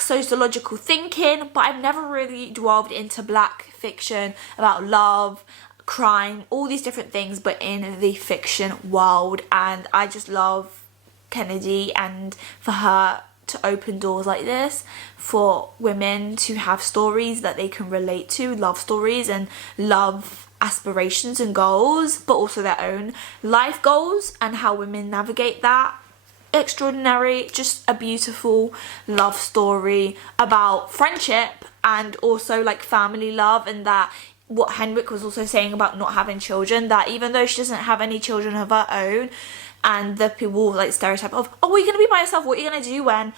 sociological thinking, but I've never really delved into black fiction about love, crime, all these different things, but in the fiction world. And I just love Kennedy, and for her to open doors like this for women to have stories that they can relate to, love stories and love aspirations and goals, but also their own life goals and how women navigate that. Extraordinary, just a beautiful love story about friendship and also like family love, and that what Henwick was also saying about not having children, that even though she doesn't have any children of her own, and the people like stereotype of, oh, are you gonna be by yourself? What are you gonna do when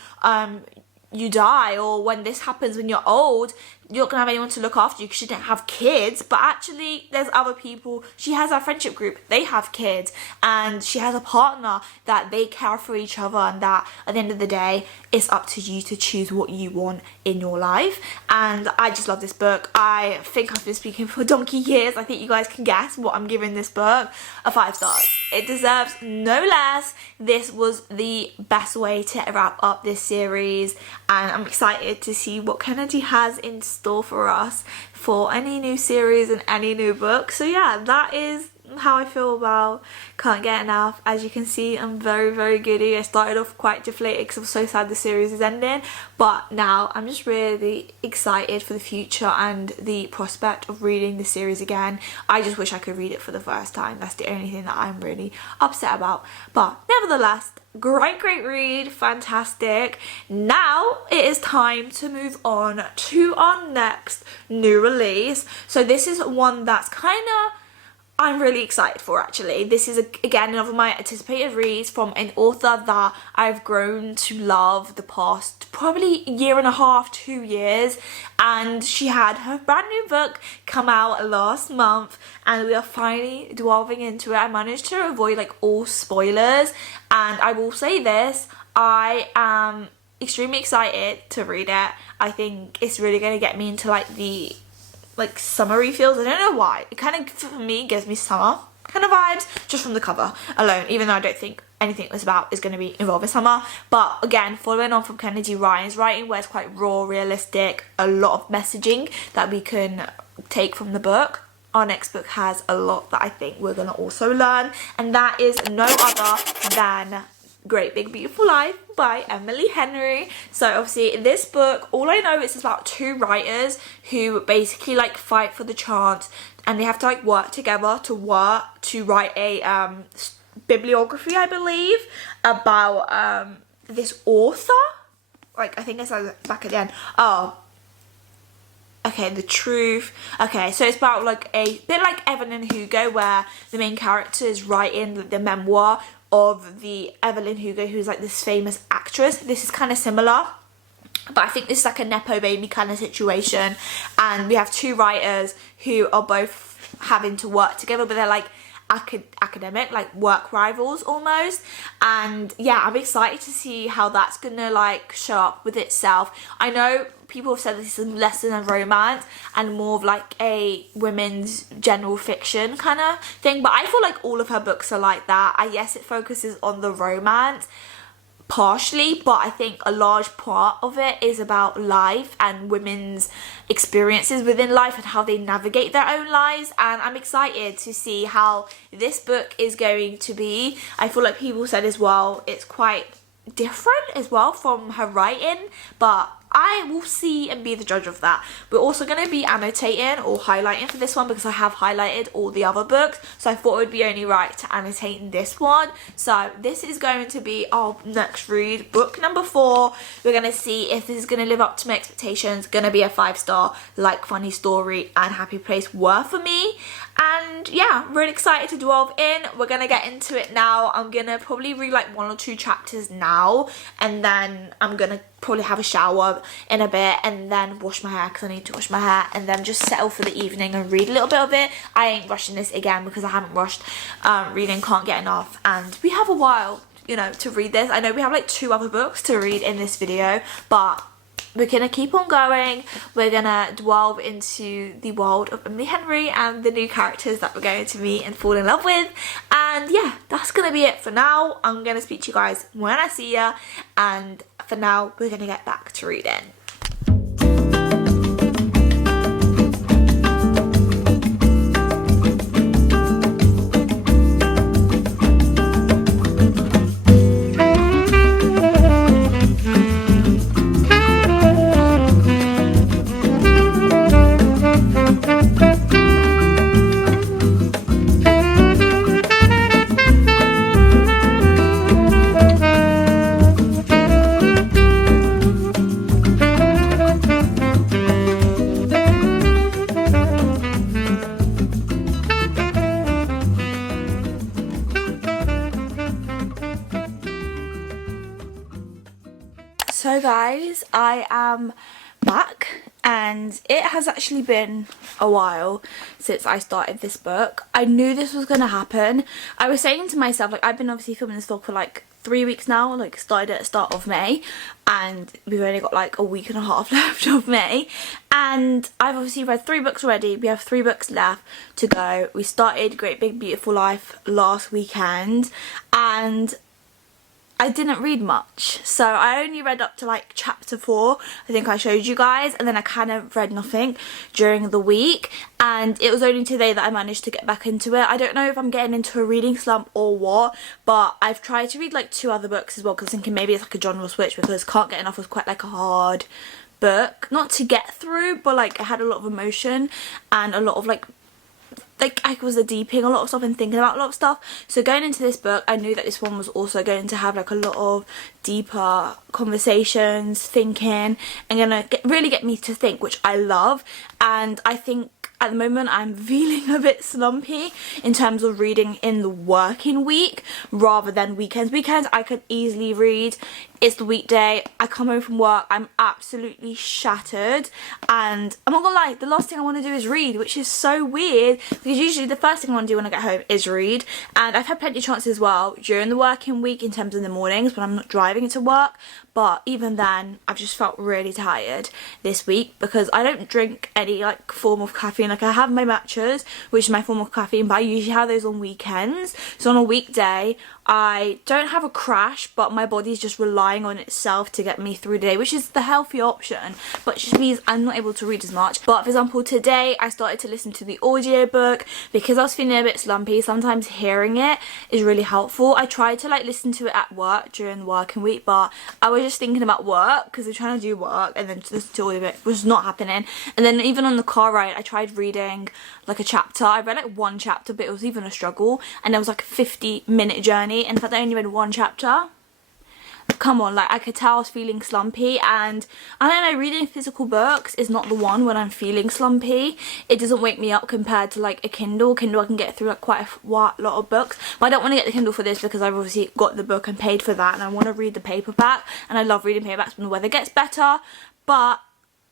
you die, or when this happens when you're old? You're not gonna have anyone to look after you because you didn't have kids. But actually there's other people. She has a friendship group, they have kids, and she has a partner that they care for each other, and that at the end of the day it's up to you to choose what you want in your life. And I just love this book. I think I've been speaking for donkey years. I think you guys can guess what I'm giving this book. A 5 stars. It deserves no less. This was the best way to wrap up this series, and I'm excited to see what Kennedy has in store for us for any new series and any new book. So yeah, that is how I feel about Can't Get Enough. As you can see, I'm very giddy. I started off quite deflated because I'm so sad the series is ending, but now I'm just really excited for the future and the prospect of reading the series again. I just wish I could read it for the first time. That's the only thing that I'm really upset about, but nevertheless, great read, fantastic. Now it is time to move on to our next new release. So this is one that's kind of, I'm really excited for actually. This is again another of my anticipated reads from an author that I've grown to love the past probably year and a half, 2 years, and she had her brand new book come out last month and we are finally delving into it. I managed to avoid like all spoilers, and I will say this, I am extremely excited to read it. I think it's really going to get me into like the summery feels. I don't know why. It kind of, for me, gives me summer kind of vibes just from the cover alone, even though I don't think anything it was about is going to be involved in summer. But again, following on from Kennedy Ryan's writing, where it's quite raw, realistic, a lot of messaging that we can take from the book, our next book has a lot that I think we're going to also learn, and that is no other than Great Big Beautiful Life by Emily Henry. So obviously in this book, all I know is it's about 2 writers who basically like fight for the chance, and they have to like work together to write a bibliography, I believe, about this author. Like I think it's like back at the end. Oh, okay, The Truth. Okay, so it's about like a bit like Evelyn Hugo, where the main character is writing the memoir of the Evelyn Hugo, who's like this famous actress. This is kind of similar, but I think this is like a nepo baby kind of situation, and we have 2 writers who are both having to work together, but they're like academic, like work rivals almost. And yeah, I'm excited to see how that's gonna like show up with itself. I know people have said this is less than a romance and more of like a women's general fiction kind of thing, but I feel like all of her books are like that. Yes, it focuses on the romance partially, but I think a large part of it is about life and women's experiences within life and how they navigate their own lives. And I'm excited to see how this book is going to be. I feel like people said as well it's quite different as well from her writing, but I will see and be the judge of that. We're also going to be annotating or highlighting for this one because I have highlighted all the other books, so I thought it would be only right to annotate in this one. So this is going to be our next read, book number 4. We're going to see if this is going to live up to my expectations. Going to be a 5-star, like Funny Story and Happy Place were for me. And yeah, really excited to delve in. We're going to get into it now. I'm going to probably read like 1 or 2 chapters now, and then I'm going to probably have a shower in a bit and then wash my hair because I need to wash my hair, and then just settle for the evening and read a little bit of it. I ain't rushing this again because I haven't rushed reading Can't Get Enough, and we have a while, you know, to read this. I know we have like 2 other books to read in this video, but we're gonna keep on going. We're gonna delve into the world of Emily Henry and the new characters that we're going to meet and fall in love with. And yeah, that's gonna be it for now. I'm gonna speak to you guys when I see ya, and for now we're gonna get back to reading. So guys, I am back and it has actually been a while since I started this book. I knew this was gonna happen. I was saying to myself, like, I've been obviously filming this vlog for like 3 weeks now, like started at the start of May, and we've only got like a week and a half left of May, and I've obviously read 3 books already. We have 3 books left to go. We started Great Big Beautiful Life last weekend and I didn't read much, so I only read up to like chapter 4, I think I showed you guys, and then I kind of read nothing during the week, and it was only today that I managed to get back into it. I don't know if I'm getting into a reading slump or what, but I've tried to read like 2 other books as well, because I'm thinking maybe it's like a genre switch, because Can't Get Enough was quite like a hard book, not to get through, but like it had a lot of emotion and a lot of like I was deeping a lot of stuff and thinking about a lot of stuff. So going into this book, I knew that this one was also going to have like a lot of deeper conversations, thinking, and gonna really get me to think, which I love. And I think at the moment I'm feeling a bit slumpy in terms of reading in the working week rather than weekends. Weekends I could easily read. It's the weekday, I come home from work, I'm absolutely shattered, and I'm not gonna lie, the last thing I want to do is read, which is so weird, because usually the first thing I want to do when I get home is read. And I've had plenty of chances as well during the working week in terms of the mornings when I'm not driving to work, but even then I've just felt really tired this week because I don't drink any like form of caffeine. Like I have my matchas, which is my form of caffeine, but I usually have those on weekends. So on a weekday I don't have a crash, but my body's just relying on itself to get me through the day, which is the healthy option, but it just means I'm not able to read as much. But for example, today I started to listen to the audiobook because I was feeling a bit slumpy. Sometimes hearing it is really helpful. I tried to like listen to it at work during the working week, but I was just thinking about work because I'm trying to do work, and then to listen to audiobook was not happening. And then even on the car ride I tried reading like a chapter. I read like 1 chapter, but it was even a struggle, and there was like a 50-minute journey, and in fact I only read 1 chapter. Come on, like I could tell I was feeling slumpy, and I don't know, reading physical books is not the one when I'm feeling slumpy. It doesn't wake me up compared to like a Kindle. I can get through like quite a lot of books, but I don't want to get the Kindle for this because I've obviously got the book and paid for that, and I want to read the paperback, and I love reading paperbacks when the weather gets better. But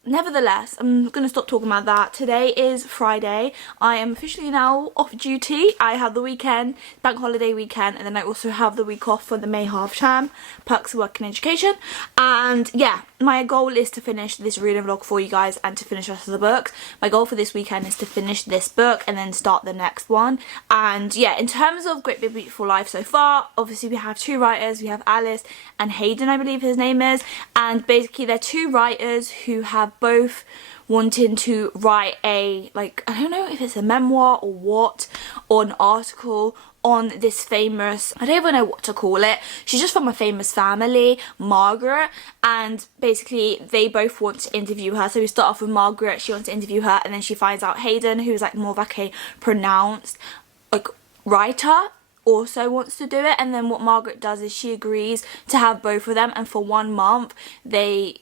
nevertheless, I'm going to stop talking about that. Today is Friday. I am officially now off duty. I have the weekend, bank holiday weekend, and then I also have the week off for the May half term, perks of work in education. And yeah, my goal is to finish this reading vlog for you guys and to finish the rest of the books. My goal for this weekend is to finish this book and then start the next one. And yeah, in terms of Great Big Beautiful Life so far, obviously we have 2 writers. We have Alice and Hayden, I believe his name is, and basically they're 2 writers who have both wanting to write a, like, I don't know if it's a memoir or what, or an article on this famous, I don't even know what to call it, she's just from a famous family, Margaret, and basically they both want to interview her. So we start off with Margaret, she wants to interview her, and then she finds out Hayden, who's like more of like a pronounced like writer, also wants to do it. And then what Margaret does is she agrees to have both of them, and for 1 month they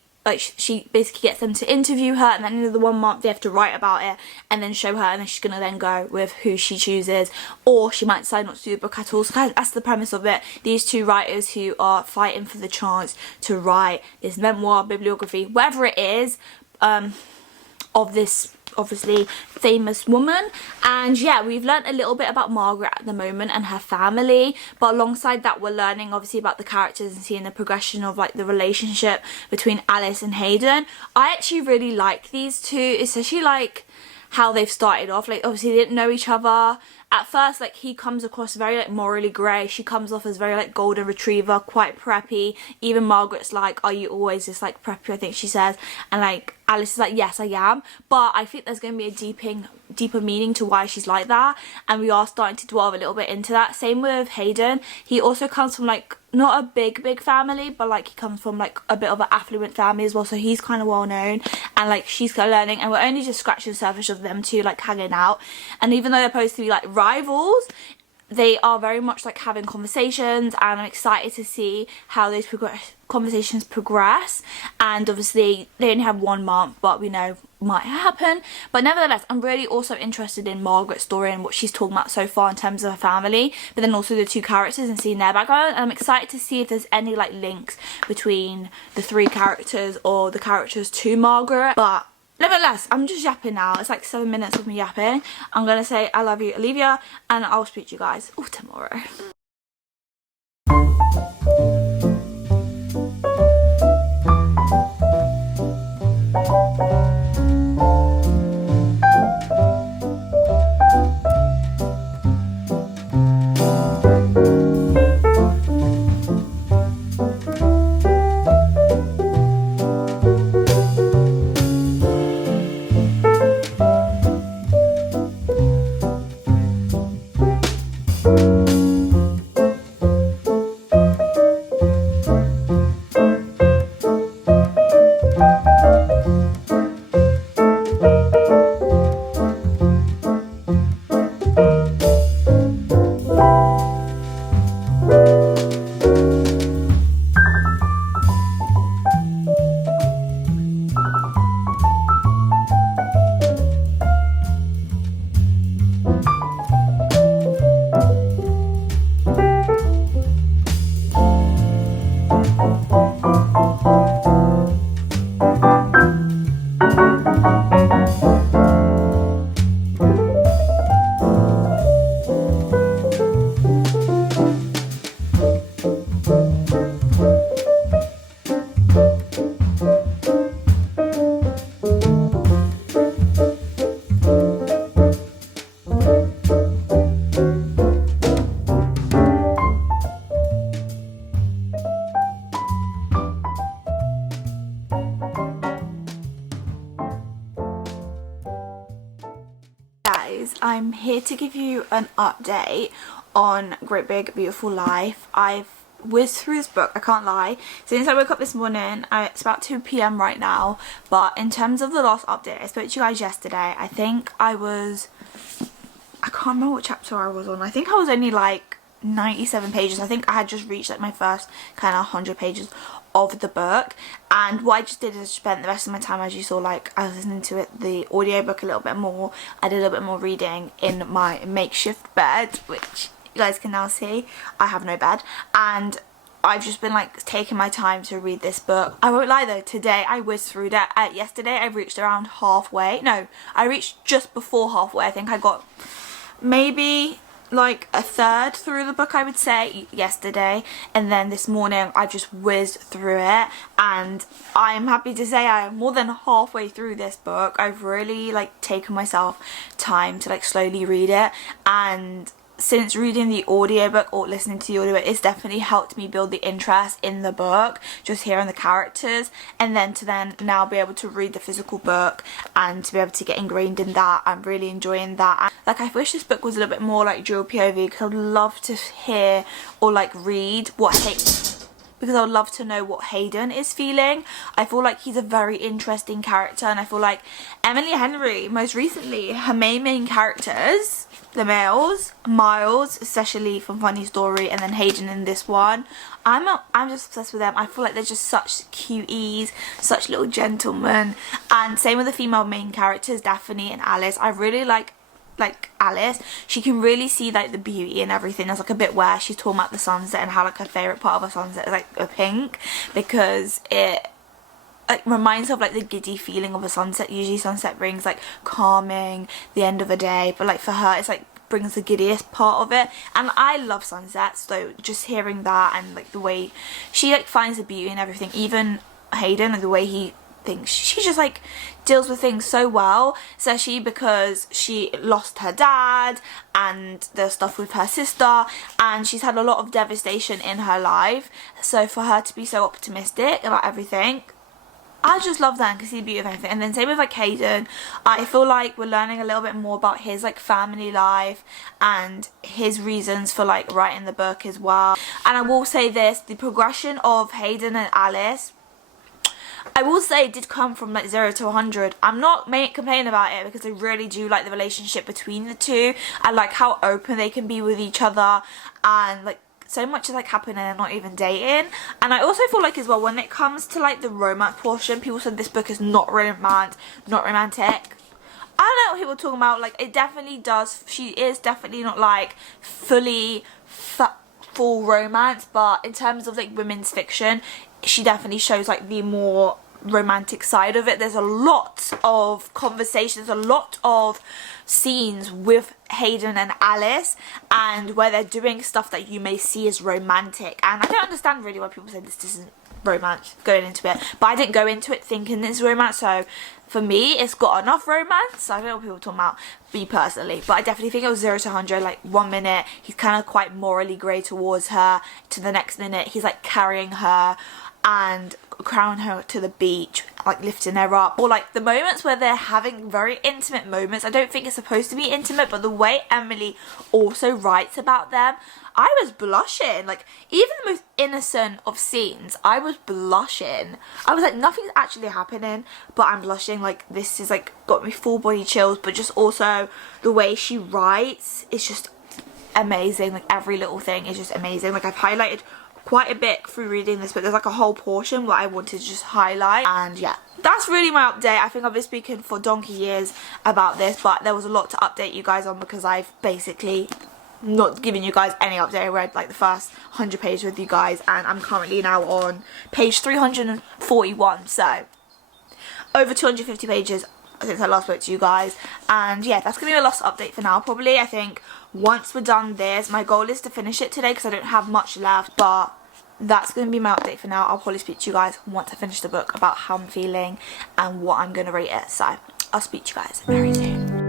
she basically gets them to interview her, and then at the end of the 1 month they have to write about it and then show her, and then she's gonna then go with who she chooses, or she might decide not to do the book at all. So that's the premise of it. These 2 writers who are fighting for the chance to write this memoir, bibliography, whatever it is, of this obviously famous woman. And yeah, we've learnt a little bit about Margaret at the moment and her family, but alongside that we're learning obviously about the characters and seeing the progression of like the relationship between Alice and Hayden. I actually really like these 2, especially like how they've started off. Like obviously they didn't know each other at first. Like he comes across very like morally grey, she comes off as very like golden retriever, quite preppy. Even Margaret's like, are you always just like preppy, I think she says, and like Alice is like, yes I am. But I think there's going to be a deeper meaning to why she's like that, and we are starting to delve a little bit into that. Same with Hayden. He also comes from like not a big family, but like he comes from like a bit of an affluent family as well, so he's kind of well known, and like she's learning, and we're only just scratching the surface of them 2 like hanging out. And even though they're supposed to be like rivals, they are very much like having conversations, and I'm excited to see how those conversations progress. And obviously they only have 1 month, but we know might happen. But nevertheless, I'm really also interested in Margaret's story and what she's talking about so far in terms of her family, but then also the two characters and seeing their background. And I'm excited to see if there's any like links between the three characters or the characters to Margaret. But nevertheless, I'm just yapping now. It's like 7 minutes of me yapping. I'm gonna say I love you, Olivia, and I'll speak to you guys tomorrow. I'm here to give you an update on Great Big Beautiful Life. I've whizzed through this book, I can't lie. Since I woke up this morning, it's about 2 p.m. right now, but in terms of the last update, I spoke to you guys yesterday. I think I can't remember what chapter I was on. I think I was only like 97 pages. I think I had just reached like my first kind of 100 pages of the book, and what I just did is spent the rest of my time, as you saw, like I was listening to the audiobook a little bit more. I did a little bit more reading in my makeshift bed, which you guys can now see I have no bed, and I've just been like taking my time to read this book. I won't lie though, today I whizzed through that. Yesterday I reached around halfway. No, I reached just before halfway. I think I got maybe like a third through the book, I would say, yesterday, and then this morning I've just whizzed through it, and I'm happy to say I am more than halfway through this book. I've really like taken myself time to like slowly read it, and since reading the audiobook or listening to the audiobook, it's definitely helped me build the interest in the book, just hearing the characters, and then to now be able to read the physical book and to be able to get ingrained in that. I'm really enjoying that. And, like, I wish this book was a little bit more like dual POV, because I'd love to hear or like read because I would love to know what Hayden is feeling. I feel like he's a very interesting character, and I feel like Emily Henry, most recently, her main characters, the males, Miles, especially from Funny Story, and then Hayden in this one, I'm just obsessed with them. I feel like they're just such cuties, such little gentlemen, and same with the female main characters, Daphne and Alice. I really like Alice. She can really see like the beauty and everything. There's like a bit where she's talking about the sunset and how like her favourite part of a sunset is like a pink, because it like reminds her of like the giddy feeling of a sunset. Usually sunset brings like calming, the end of a day, but like for her it's like brings the giddiest part of it, and I love sunsets, so just hearing that and like the way she like finds the beauty in everything, even Hayden and the way he thinks, she just like deals with things so well, especially because she lost her dad and the stuff with her sister, and she's had a lot of devastation in her life, so for her to be so optimistic about everything, I just love that and can see the beauty of everything. And then same with like Hayden, I feel like we're learning a little bit more about his like family life and his reasons for like writing the book as well. And I will say this, the progression of Hayden and Alice, I will say it did come from like 0 to 100. I'm not complaining about it, because I really do like the relationship between the two. I like how open they can be with each other, and like so much is like happening and not even dating. And I also feel like as well, when it comes to like the romance portion, people said this book is not romantic. I don't know what people are talking about. Like, it definitely does. She is definitely not like fully full romance, but in terms of like women's fiction, she definitely shows like the more romantic side of it. There's a lot of conversations, a lot of scenes with Hayden and Alice, and where they're doing stuff that you may see as romantic. And I don't understand really why people say this isn't romance going into it, but I didn't go into it thinking it's romance, so for me it's got enough romance. I don't know what people are talking about, me personally, but I definitely think it was 0 to 100. Like, 1 minute he's kind of quite morally grey towards her, to the next minute he's like carrying her and crowning her to the beach, like lifting her up. Or like the moments where they're having very intimate moments. I don't think it's supposed to be intimate, but the way Emily also writes about them, I was blushing. Like, even the most innocent of scenes, I was blushing. I was like, nothing's actually happening, but I'm blushing. Like, this is like got me full body chills. But just also the way she writes is just amazing. Like, every little thing is just amazing. Like, I've highlighted quite a bit through reading this, but there's like a whole portion where I wanted to just highlight. And yeah, that's really my update. I think I've been speaking for donkey years about this, but there was a lot to update you guys on, because I've basically not giving you guys any update. I read like the first 100 pages with you guys, and I'm currently now on page 341, so over 250 pages since I last spoke to you guys. And yeah, that's gonna be my last update for now. Probably, I think once we're done this, my goal is to finish it today because I don't have much left, but that's gonna be my update for now. I'll probably speak to you guys once I finish the book about how I'm feeling and what I'm gonna rate it, so I'll speak to you guys very soon.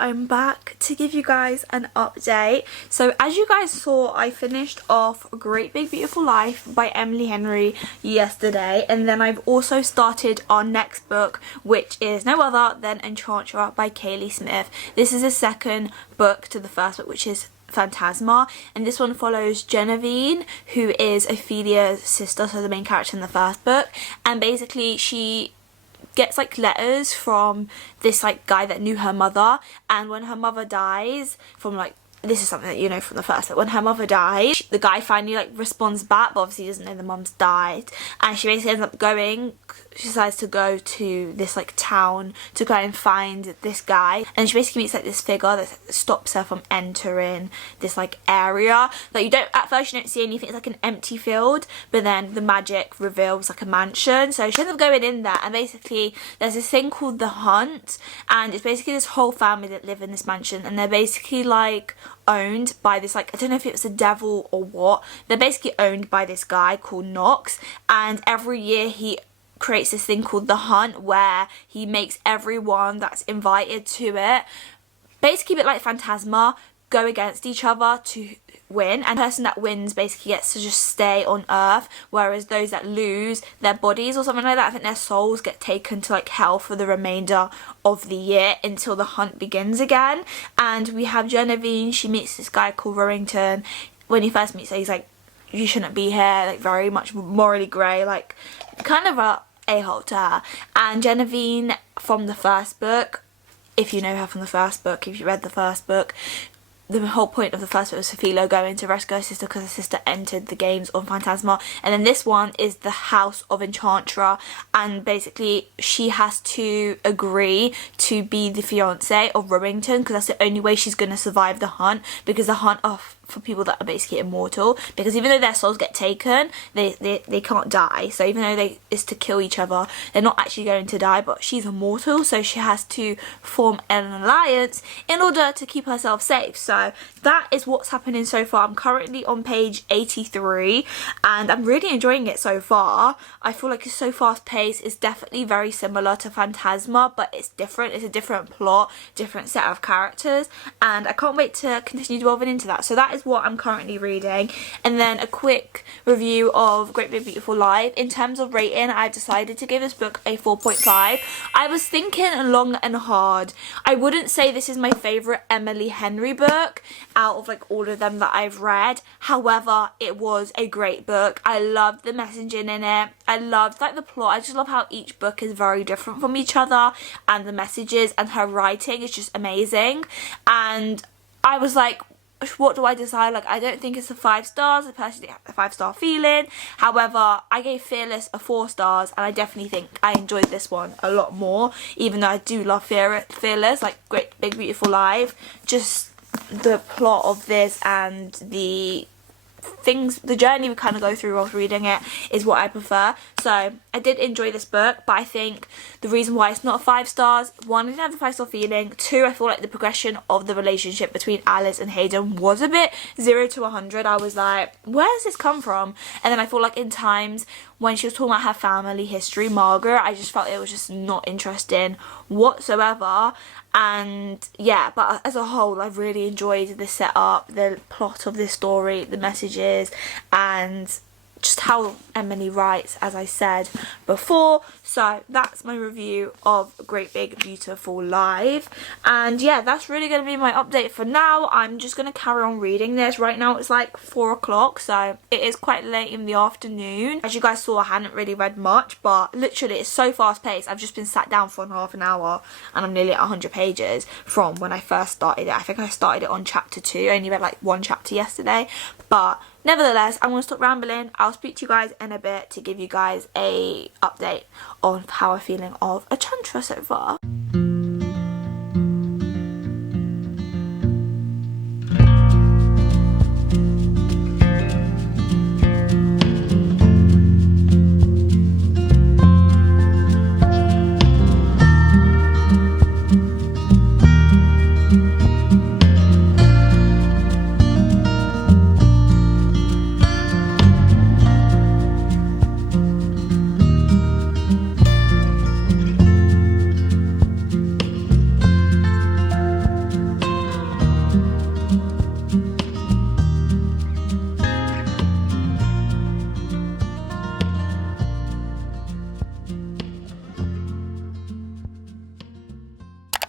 I'm back to give you guys an update. So as you guys saw, I finished off Great Big Beautiful Life by Emily Henry yesterday, and then I've also started our next book, which is no other than Enchantra by Kaylee Smith. This is a second book to the first book, which is Phantasma, and this one follows Genevieve, who is Ophelia's sister, so the main character in the first book. And basically she gets like letters from this like guy that knew her mother, and when her mother dies, from like, this is something that you know from the first, but when her mother dies, the guy finally like responds back, but obviously he doesn't know the mum's died, and she basically ends up going, she decides to go to this like town to go and find this guy, and she basically meets like this figure that stops her from entering this like area that you don't, at first you don't see anything, it's like an empty field, but then the magic reveals like a mansion. So she ends up going in there, and basically there's this thing called the Hunt, and it's basically this whole family that live in this mansion, and they're basically like owned by this, like, I don't know if it was a devil or what, they're basically owned by this guy called Knox, and every year he creates this thing called the Hunt, where he makes everyone that's invited to it, basically a bit like Phantasma, go against each other to win, and the person that wins basically gets to just stay on Earth, whereas those that lose, their bodies or something like that, I think their souls get taken to like hell for the remainder of the year until the hunt begins again. And we have Genevieve, she meets this guy called Rowington. When he first meets her, he's like, you shouldn't be here, like very much morally grey, like kind of a-hole to her. And Genevieve from the first book, if you know her from the first book, if you read the first book, the whole point of the first book was Philo going to rescue her sister because her sister entered the games of Phantasma. And then this one is the House of Enchantra, and basically she has to agree to be the fiance of Remington because that's the only way she's going to survive the hunt, because the hunt for people that are basically immortal, because even though their souls get taken, they can't die. So even though it's to kill each other, they're not actually going to die, but she's immortal, so she has to form an alliance in order to keep herself safe. So that is what's happening so far. I'm currently on page 83 and I'm really enjoying it so far. I feel like it's so fast paced. It's definitely very similar to Phantasma, but it's different. It's a different plot, different set of characters, and I can't wait to continue delving into that. So that is what I'm currently reading. And then a quick review of Great Big Beautiful Life. In terms of rating, I've decided to give this book a 4.5. I was thinking long and hard. I wouldn't say this is my favourite Emily Henry book out of like all of them that I've read. However, it was a great book. I loved the messaging in it. I loved like the plot. I just love how each book is very different from each other, and the messages and her writing is just amazing. And I was like, what do I decide? Like, I don't think it's a 5 stars. I personally have a 5-star feeling. However, I gave Fearless a 4 stars, and I definitely think I enjoyed this one a lot more, even though I do love Fearless, like Great Big Beautiful Life. Just the plot of this and the journey we kind of go through whilst reading it is what I prefer. So I did enjoy this book, but I think the reason why it's not 5 stars, 1, I didn't have the 5-star feeling. 2, I feel like the progression of the relationship between Alice and Hayden was a bit 0 to 100. I was like, where does this come from? And then I feel like in times when she was talking about her family history, Margaret, I just felt it was just not interesting whatsoever. And yeah, but as a whole, I've really enjoyed the setup, the plot of this story, the messages, and just how Emily writes, as I said before. So that's my review of Great Big Beautiful Life. And yeah, that's really going to be my update for now. I'm just going to carry on reading this. Right now it's like 4 o'clock, so it is quite late in the afternoon. As you guys saw, I hadn't really read much, but literally it's so fast paced. I've just been sat down for half an hour and I'm nearly at 100 pages from when I first started it. I think I started it on chapter 2. I only read like 1 chapter yesterday, but nevertheless, I'm going to stop rambling. I'll speak to you guys in a bit to give you guys a update on how I'm feeling of Enchantra so far.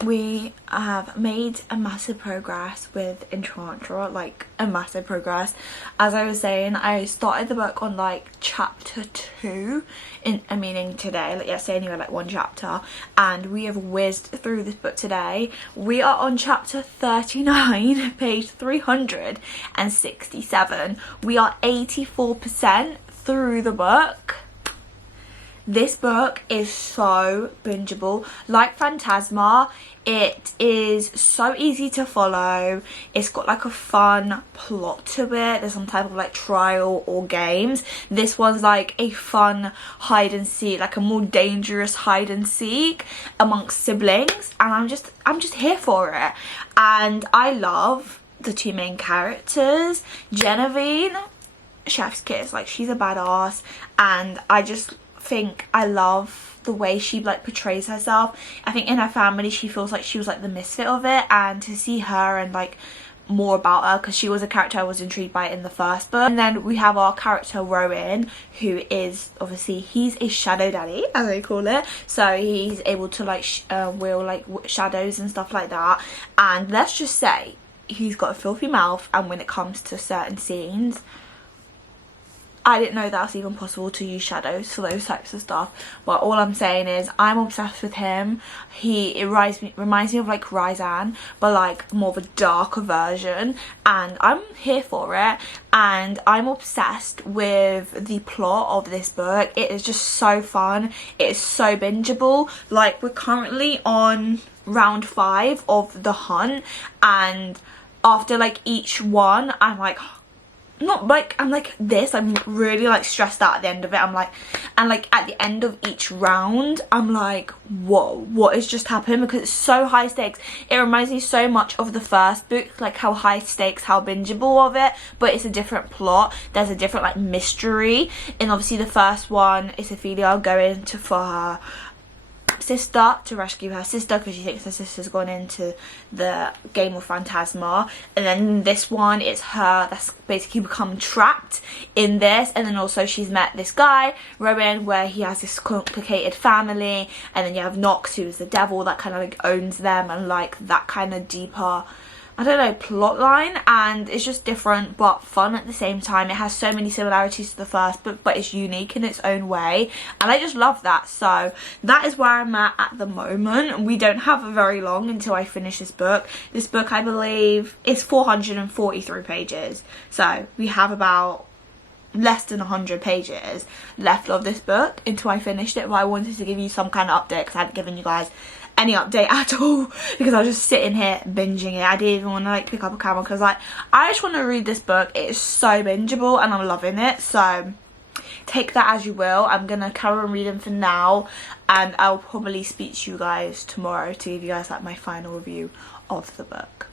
We have made a massive progress with Enchantra, like a massive progress. As I was saying, I started the book on like chapter 2, meaning today, like yesterday anyway, like 1 chapter, and we have whizzed through this book today. We are on chapter 39, page 367. We are 84% through the book. This book is so bingeable. Like Phantasma, it is so easy to follow. It's got like a fun plot to it. There's some type of like trial or games. This one's like a fun hide and seek, like a more dangerous hide and seek amongst siblings, and I'm just here for it. And I love the 2 main characters. Genevieve, chef's kiss, like she's a badass, and I just think I love the way she like portrays herself. I think in her family she feels like she was like the misfit of it, and to see her and like more about her, because she was a character I was intrigued by in the first book. And then we have our character Rowan, who is obviously, he's a shadow daddy as they call it, so he's able to like will like shadows and stuff like that. And let's just say he's got a filthy mouth, and when it comes to certain scenes, I didn't know that was even possible to use shadows for those types of stuff. But all I'm saying is I'm obsessed with him. It reminds me of like Ryzan, but like more of a darker version, and I'm here for it. And I'm obsessed with the plot of this book. It is just so fun. It is so bingeable. Like, we're currently on round 5 of The Hunt, and after like each one I'm like, not like, I'm like this, I'm really like stressed out at the end of it. I'm like, and like at the end of each round I'm like, whoa, what has just happened? Because it's so high stakes. It reminds me so much of the first book, like how high stakes, how bingeable of it, but it's a different plot. There's a different like mystery. And obviously the first one is Ophelia going for her sister to rescue her sister because she thinks her sister's gone into the game of Phantasma, and then this one is her that's basically become trapped in this. And then also she's met this guy Rowan, where he has this complicated family, and then you have Nox, who's the devil that kind of like owns them, and like that kind of deeper, I don't know, plot line. And it's just different but fun at the same time. It has so many similarities to the first book, but it's unique in its own way, and I just love that. So that is where I'm at the moment. We don't have very long until I finish this book. This book, I believe, is 443 pages, so we have about less than 100 pages left of this book until I finished it. But I wanted to give you some kind of update because I hadn't given you guys any update at all, because I was just sitting here binging it. I didn't even want to like pick up a camera because like I just want to read this book. It is so bingeable and I'm loving it, so take that as you will. I'm gonna carry on reading for now, and I'll probably speak to you guys tomorrow to give you guys like my final review of the book.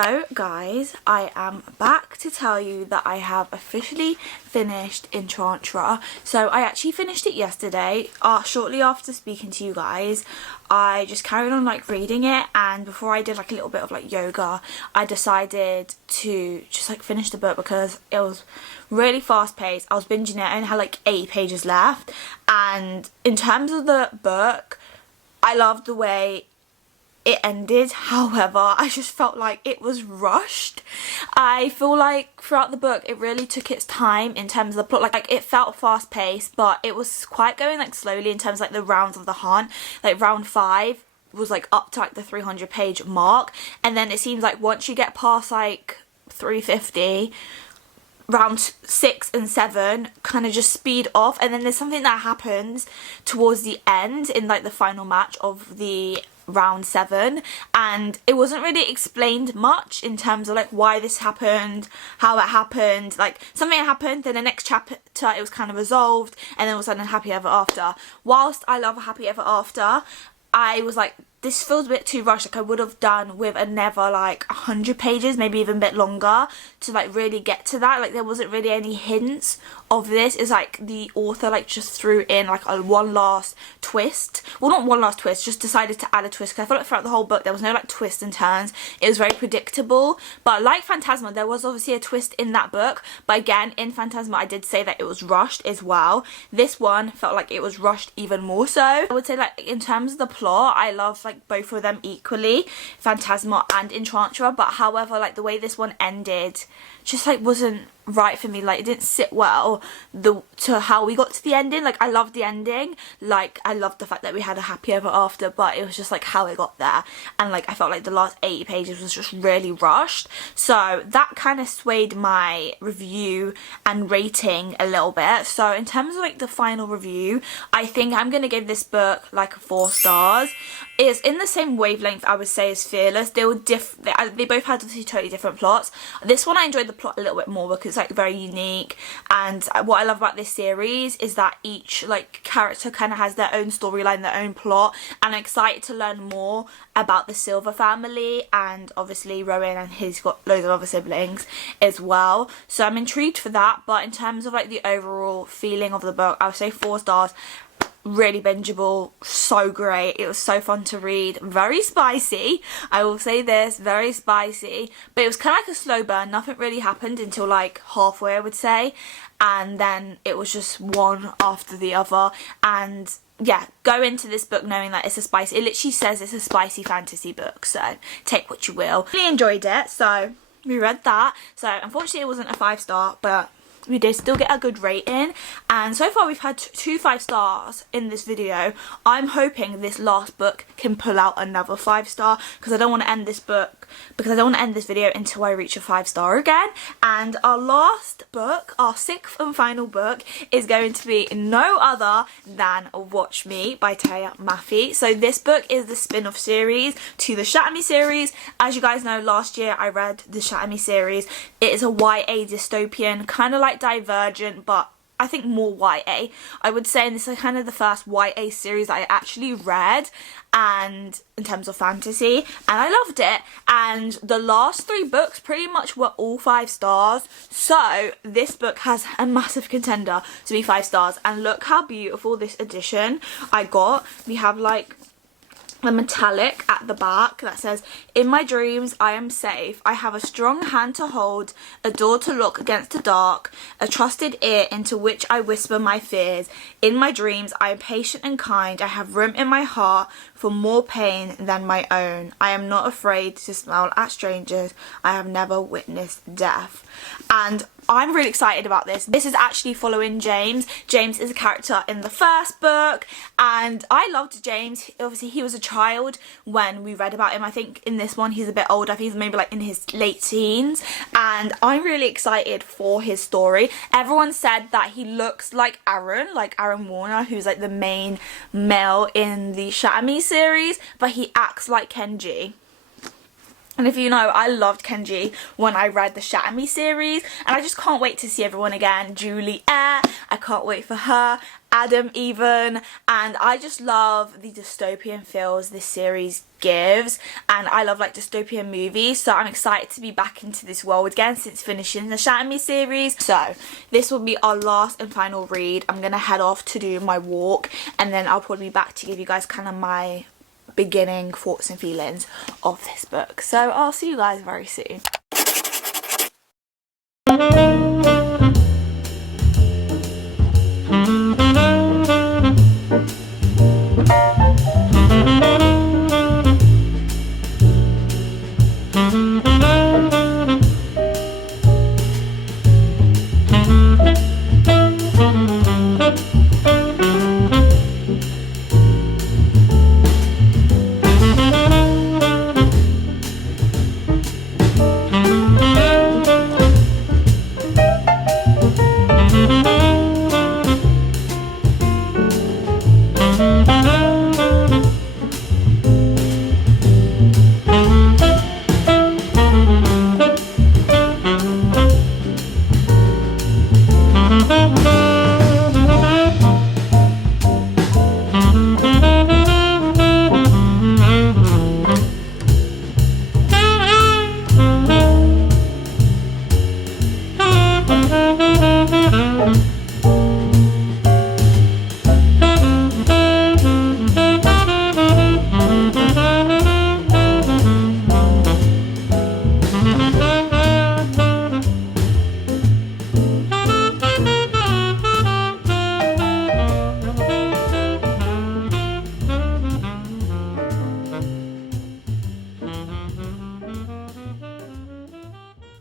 So guys, I am back to tell you that I have officially finished Enchantra. So I actually finished it yesterday. Shortly after speaking to you guys, I just carried on like reading it, and before I did like a little bit of like yoga, I decided to just like finish the book because it was really fast paced. I was binging it. I only had like 8 pages left, and in terms of the book, I loved the way it ended. However, I just felt like it was rushed. I feel like throughout the book it really took its time in terms of the plot. Like it felt fast paced, but it was quite going like slowly in terms of like the rounds of the hunt. Like round 5 was like up to like the 300 page mark, and then it seems like once you get past like 350, round 6 and 7 kind of just speed off. And then there's something that happens towards the end in like the final match of the round 7, and it wasn't really explained much in terms of like why this happened, how it happened. Like something happened, then the next chapter it was kind of resolved, and then all of a sudden happy ever after. Whilst I love a happy ever after, I was like, this feels a bit too rushed. Like I would have done with another like 100 pages, maybe even a bit longer, to like really get to that. Like there wasn't really any hints of this. It's like the author like just threw in like a one last twist. Well, not one last twist, just decided to add a twist, because I felt like throughout the whole book there was no like twists and turns. It was very predictable. But like Phantasma, there was obviously a twist in that book, but again in Phantasma I did say that it was rushed as well. This one felt like it was rushed even more so. I would say like in terms of the plot, I love like both of them equally, Phantasma and Enchantra, but however like the way this one ended just like wasn't right for me. Like it didn't sit well to how we got to the ending. Like I loved the ending, like I loved the fact that we had a happy ever after, but it was just like how it got there, and like I felt like the last 80 pages was just really rushed. So that kind of swayed my review and rating a little bit. So in terms of like the final review, I think I'm gonna give this book like 4 stars. It's in the same wavelength I would say as Fearless. They were they both had totally different plots. This one I enjoyed the plot a little bit more because like very unique, and what I love about this series is that each like character kind of has their own storyline, their own plot, and I'm excited to learn more about the Silver family, and obviously Rowan, and he's got loads of other siblings as well, so I'm intrigued for that. But in terms of like the overall feeling of the book, I would say 4 stars. Really bingeable, so great. It was so fun to read, very spicy, I will say this, very spicy, but it was kind of like a slow burn. Nothing really happened until like halfway, I would say, and then it was just one after the other. And yeah, go into this book knowing that it's a spicy, it literally says it's a spicy fantasy book, so take what you will. Really enjoyed it, so we read that. So unfortunately it wasn't a 5-star, but we did still get a good rating, and so far we've had 2 5 stars in this video. I'm hoping this last book can pull out another 5-star, because I don't want to end this video until I reach a 5-star again. And our last book, our 6th and final book, is going to be no other than Watch Me by Taya Mafi. So this book is the spin-off series to the Shatter Me series. As you guys know, last year I read the Shatter Me series. It is a YA dystopian, kind of like Divergent, but I think more YA, I would say, and this is kind of the first YA series I actually read, and in terms of fantasy, and I loved it. And the last 3 books pretty much were all 5 stars, so this book has a massive contender to be 5 stars. And look how beautiful this edition I got. We have like a metallic at the back that says, "In my dreams I am safe. I have a strong hand to hold, a door to lock against the dark, a trusted ear into which I whisper my fears. In my dreams I am patient and kind. I have room in my heart for more pain than my own. I am not afraid to smile at strangers. I have never witnessed death." And I'm really excited about this. This is actually following James. James is a character in the first book, and I loved James. Obviously he was a child when we read about him. I think in this one he's a bit older. I think he's maybe like in his late teens, and I'm really excited for his story. Everyone said that he looks like Aaron Warner, who's like the main male in the Shatter Me series, but he acts like Kenji. And if you know, I loved Kenji when I read the Shatter Me series, and I just can't wait to see everyone again. Juliet, I can't wait for her, Adam even, and I just love the dystopian feels this series gives, and I love like dystopian movies, so I'm excited to be back into this world again since finishing the Shatter Me series. So this will be our last and final read. I'm gonna head off to do my walk, and then I'll probably be back to give you guys kind of my beginning thoughts and feelings of this book. So I'll see you guys very soon.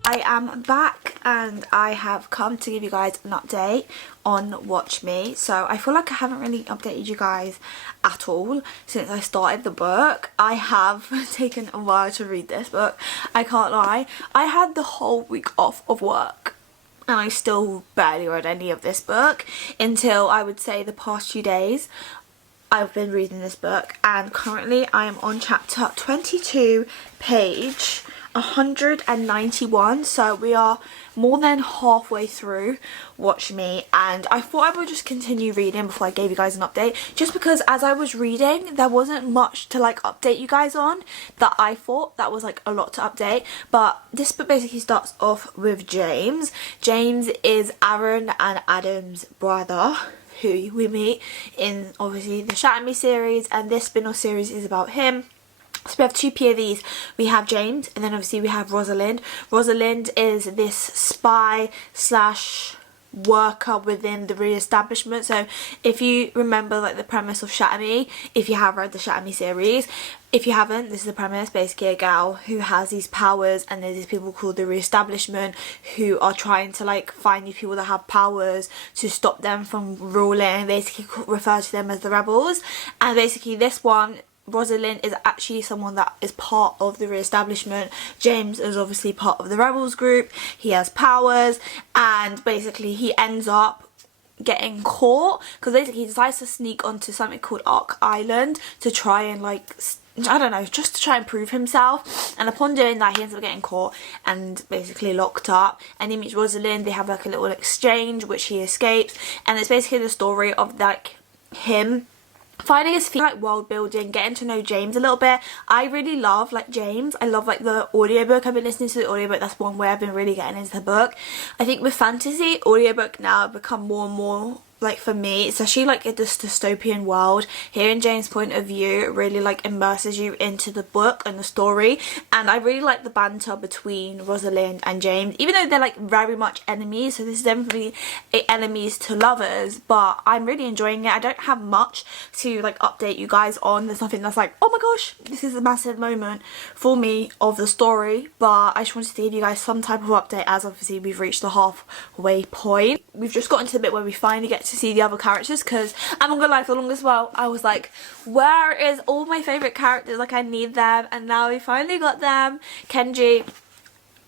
I am back, and I have come to give you guys an update on Watch Me. So I feel like I haven't really updated you guys at all since I started the book. I have taken a while to read this book, I can't lie. I had the whole week off of work, and I still barely read any of this book until I would say the past few days. I've been reading this book, and currently I am on chapter 22, page 191, so we are more than halfway through Watch Me, and I thought I would just continue reading before I gave you guys an update, just because as I was reading there wasn't much to like update you guys on that I thought that was like a lot to update. But this book basically starts off with James. James is Aaron and Adam's brother, who we meet in obviously the Shatter Me series, and this spin-off series is about him. So we have two POVs. We have James, and then obviously we have Rosalind. Rosalind is this spy slash worker within the re-establishment. So if you remember like the premise of Shatter Me, if you have read the Shatter Me series, if you haven't, this is the premise. Basically a girl who has these powers, and there's these people called the re-establishment who are trying to like find these people that have powers to stop them from ruling, basically refer to them as the rebels. And basically this one, Rosalind is actually someone that is part of the re-establishment. James is obviously part of the rebels group. He has powers, and basically he ends up getting caught because basically he decides to sneak onto something called Ark Island to try and like, I don't know, just to try and prove himself. And upon doing that, he ends up getting caught and basically locked up. And he meets Rosalind. They have like a little exchange which he escapes, and it's basically the story of like him finding his feet, like world building, getting to know James a little bit. I really love like James. I love like the audiobook. I've been listening to the audiobook. That's one way I've been really getting into the book. I think with fantasy, audiobook now have become more and more like for me, especially like in this dystopian world, hearing James' point of view really like immerses you into the book and the story. And I really like the banter between Rosalind and James, even though they're like very much enemies. So this is definitely enemies to lovers, but I'm really enjoying it. I don't have much to like update you guys on. There's nothing that's like, oh my gosh, this is a massive moment for me of the story, but I just wanted to give you guys some type of update, as obviously we've reached the halfway point. We've just gotten to the bit where we finally get to see the other characters, because I'm not gonna lie, for the longest while I was like, where is all my favourite characters? Like I need them, and now we finally got them. Kenji,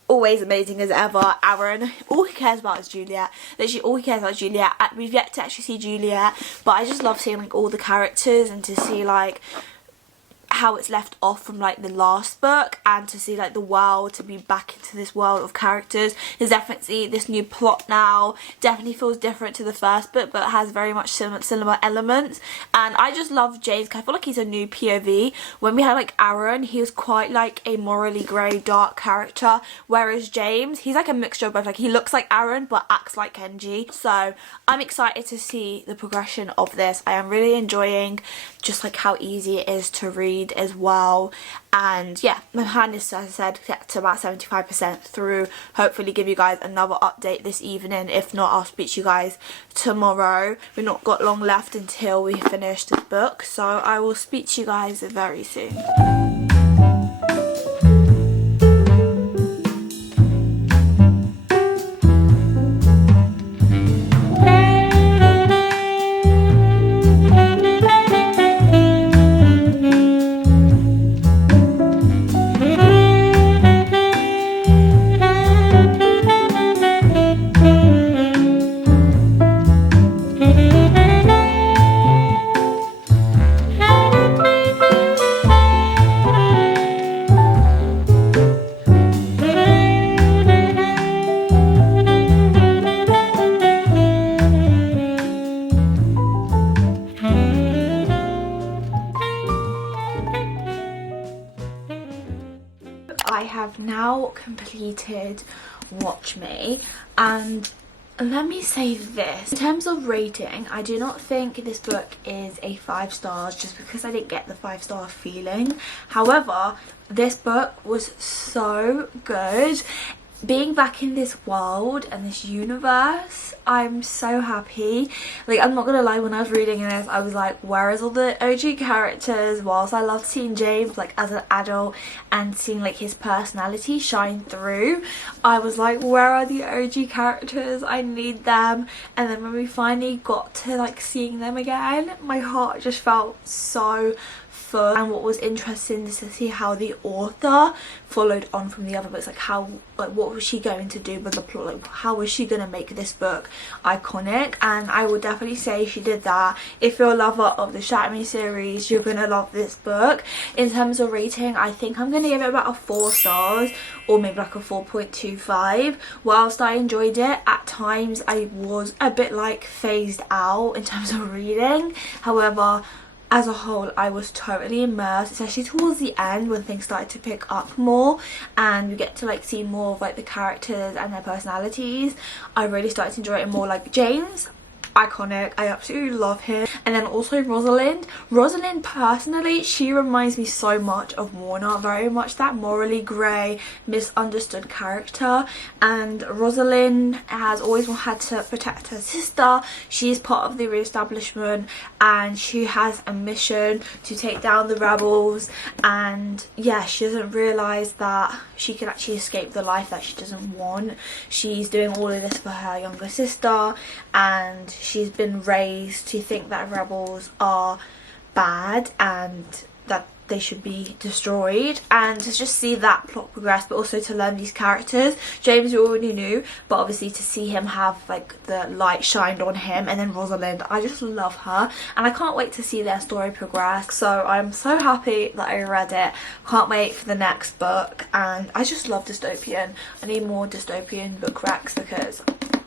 always amazing as ever. Aaron, all he cares about is Juliet. Literally all he cares about is Juliet. We've yet to actually see Juliet, but I just love seeing like all the characters and to see like how it's left off from like the last book, and to see like the world, to be back into this world of characters. There's definitely this new plot now, definitely feels different to the first book, but has very much similar elements. And I just love James. I feel like he's a new POV. When we had like Aaron, he was quite like a morally grey dark character, whereas James, he's like a mixture of both. Like he looks like Aaron but acts like Kenji. So I'm excited to see the progression of this. I am really enjoying just like how easy it is to read as well. And yeah, my hand is, as I said, get to about 75% through. Hopefully give you guys another update this evening. If not, I'll speak to you guys tomorrow. We've not got long left until we finish this book, so I will speak to you guys very soon. I have now completed Watch Me, and let me say this, in terms of rating, I do not think this book is a 5 stars just because I didn't get the 5-star feeling. However, this book was so good. Being back in this world and this universe, I'm so happy. Like, I'm not gonna lie, when I was reading this, I was like, where is all the OG characters? Whilst I loved seeing James like as an adult and seeing like his personality shine through, I was like, where are the OG characters? I need them. And then when we finally got to like seeing them again, my heart just felt so fun, and what was interesting is to see how the author followed on from the other books, like what was she going to do with the plot, like how was she going to make this book iconic, and I would definitely say she did that. If you're a lover of the Shatter Me series, you're going to love this book. In terms of rating, I think I'm going to give it about a 4 stars, or maybe like a 4.25. Whilst I enjoyed it, at times I was a bit like phased out in terms of reading. However, as a whole, I was totally immersed, especially towards the end when things started to pick up more and we get to like see more of like the characters and their personalities. I really started to enjoy it more. Like James, iconic, I absolutely love him. And then also Rosalind personally, she reminds me so much of Warner, very much that morally grey, misunderstood character. And Rosalind has always had to protect her sister. She is part of the re-establishment and she has a mission to take down the rebels, and yeah, she doesn't realise that she can actually escape the life that she doesn't want. She's doing all of this for her younger sister, and she's been raised to think that rebels are bad and that they should be destroyed, and to just see that plot progress, but also to learn these characters. James you already knew, but obviously to see him have like the light shined on him, and then Rosalind, I just love her and I can't wait to see their story progress. So I'm so happy that I read it, can't wait for the next book, and I just love dystopian. I need more dystopian book recs because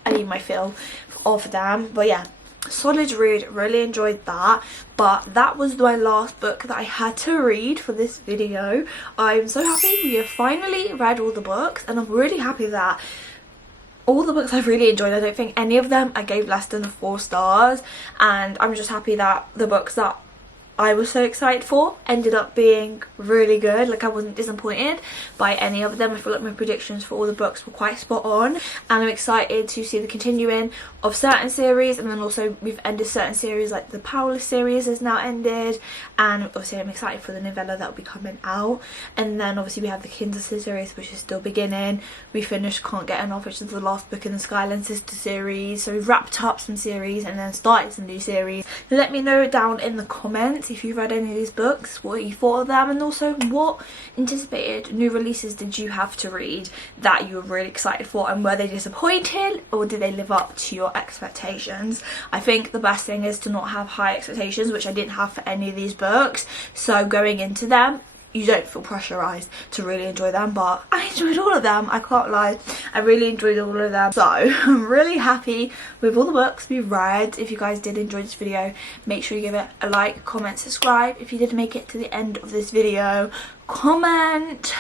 I need my fill of them. But yeah, solid read, really enjoyed that. But that was my last book that I had to read for this video. I'm so happy we have finally read all the books, and I'm really happy that all the books I've really enjoyed. I don't think any of them I gave less than 4 stars, and I'm just happy that the books that I was so excited for ended up being really good. Like, I wasn't disappointed by any of them. I feel like my predictions for all the books were quite spot on, and I'm excited to see the continuing of certain series, and then also we've ended certain series, like the Powerless series has now ended, and obviously I'm excited for the novella that will be coming out. And then obviously we have the Kinder series, which is still beginning. We finished Can't Get Enough, which is the last book in the Skyland Sister series. So we've wrapped up some series and then started some new series. Let me know down in the comments if you've read any of these books, what you thought of them, and also what anticipated new releases did you have to read that you were really excited for, and were they disappointed or did they live up to your expectations? I think the best thing is to not have high expectations, which I didn't have for any of these books, so going into them you don't feel pressurized to really enjoy them. But I enjoyed all of them, I can't lie, I really enjoyed all of them. So I'm really happy with all the books we've read. If you guys did enjoy this video, make sure you give it a like, comment, subscribe. If you did make it to the end of this video, comment,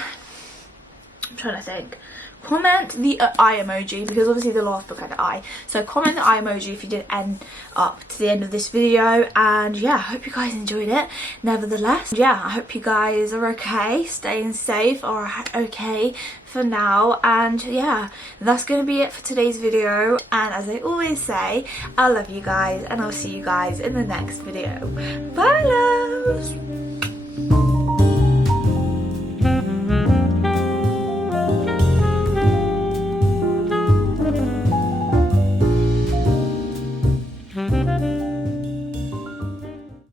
I'm trying to think, comment the eye emoji, because obviously the last book had an eye, so comment the eye emoji if you did end up to the end of this video. And yeah, I hope you guys enjoyed it nevertheless. Yeah, I hope you guys are okay, staying safe, or okay for now. And yeah, that's gonna be it for today's video, and as I always say, I love you guys, and I'll see you guys in the next video. Bye loves.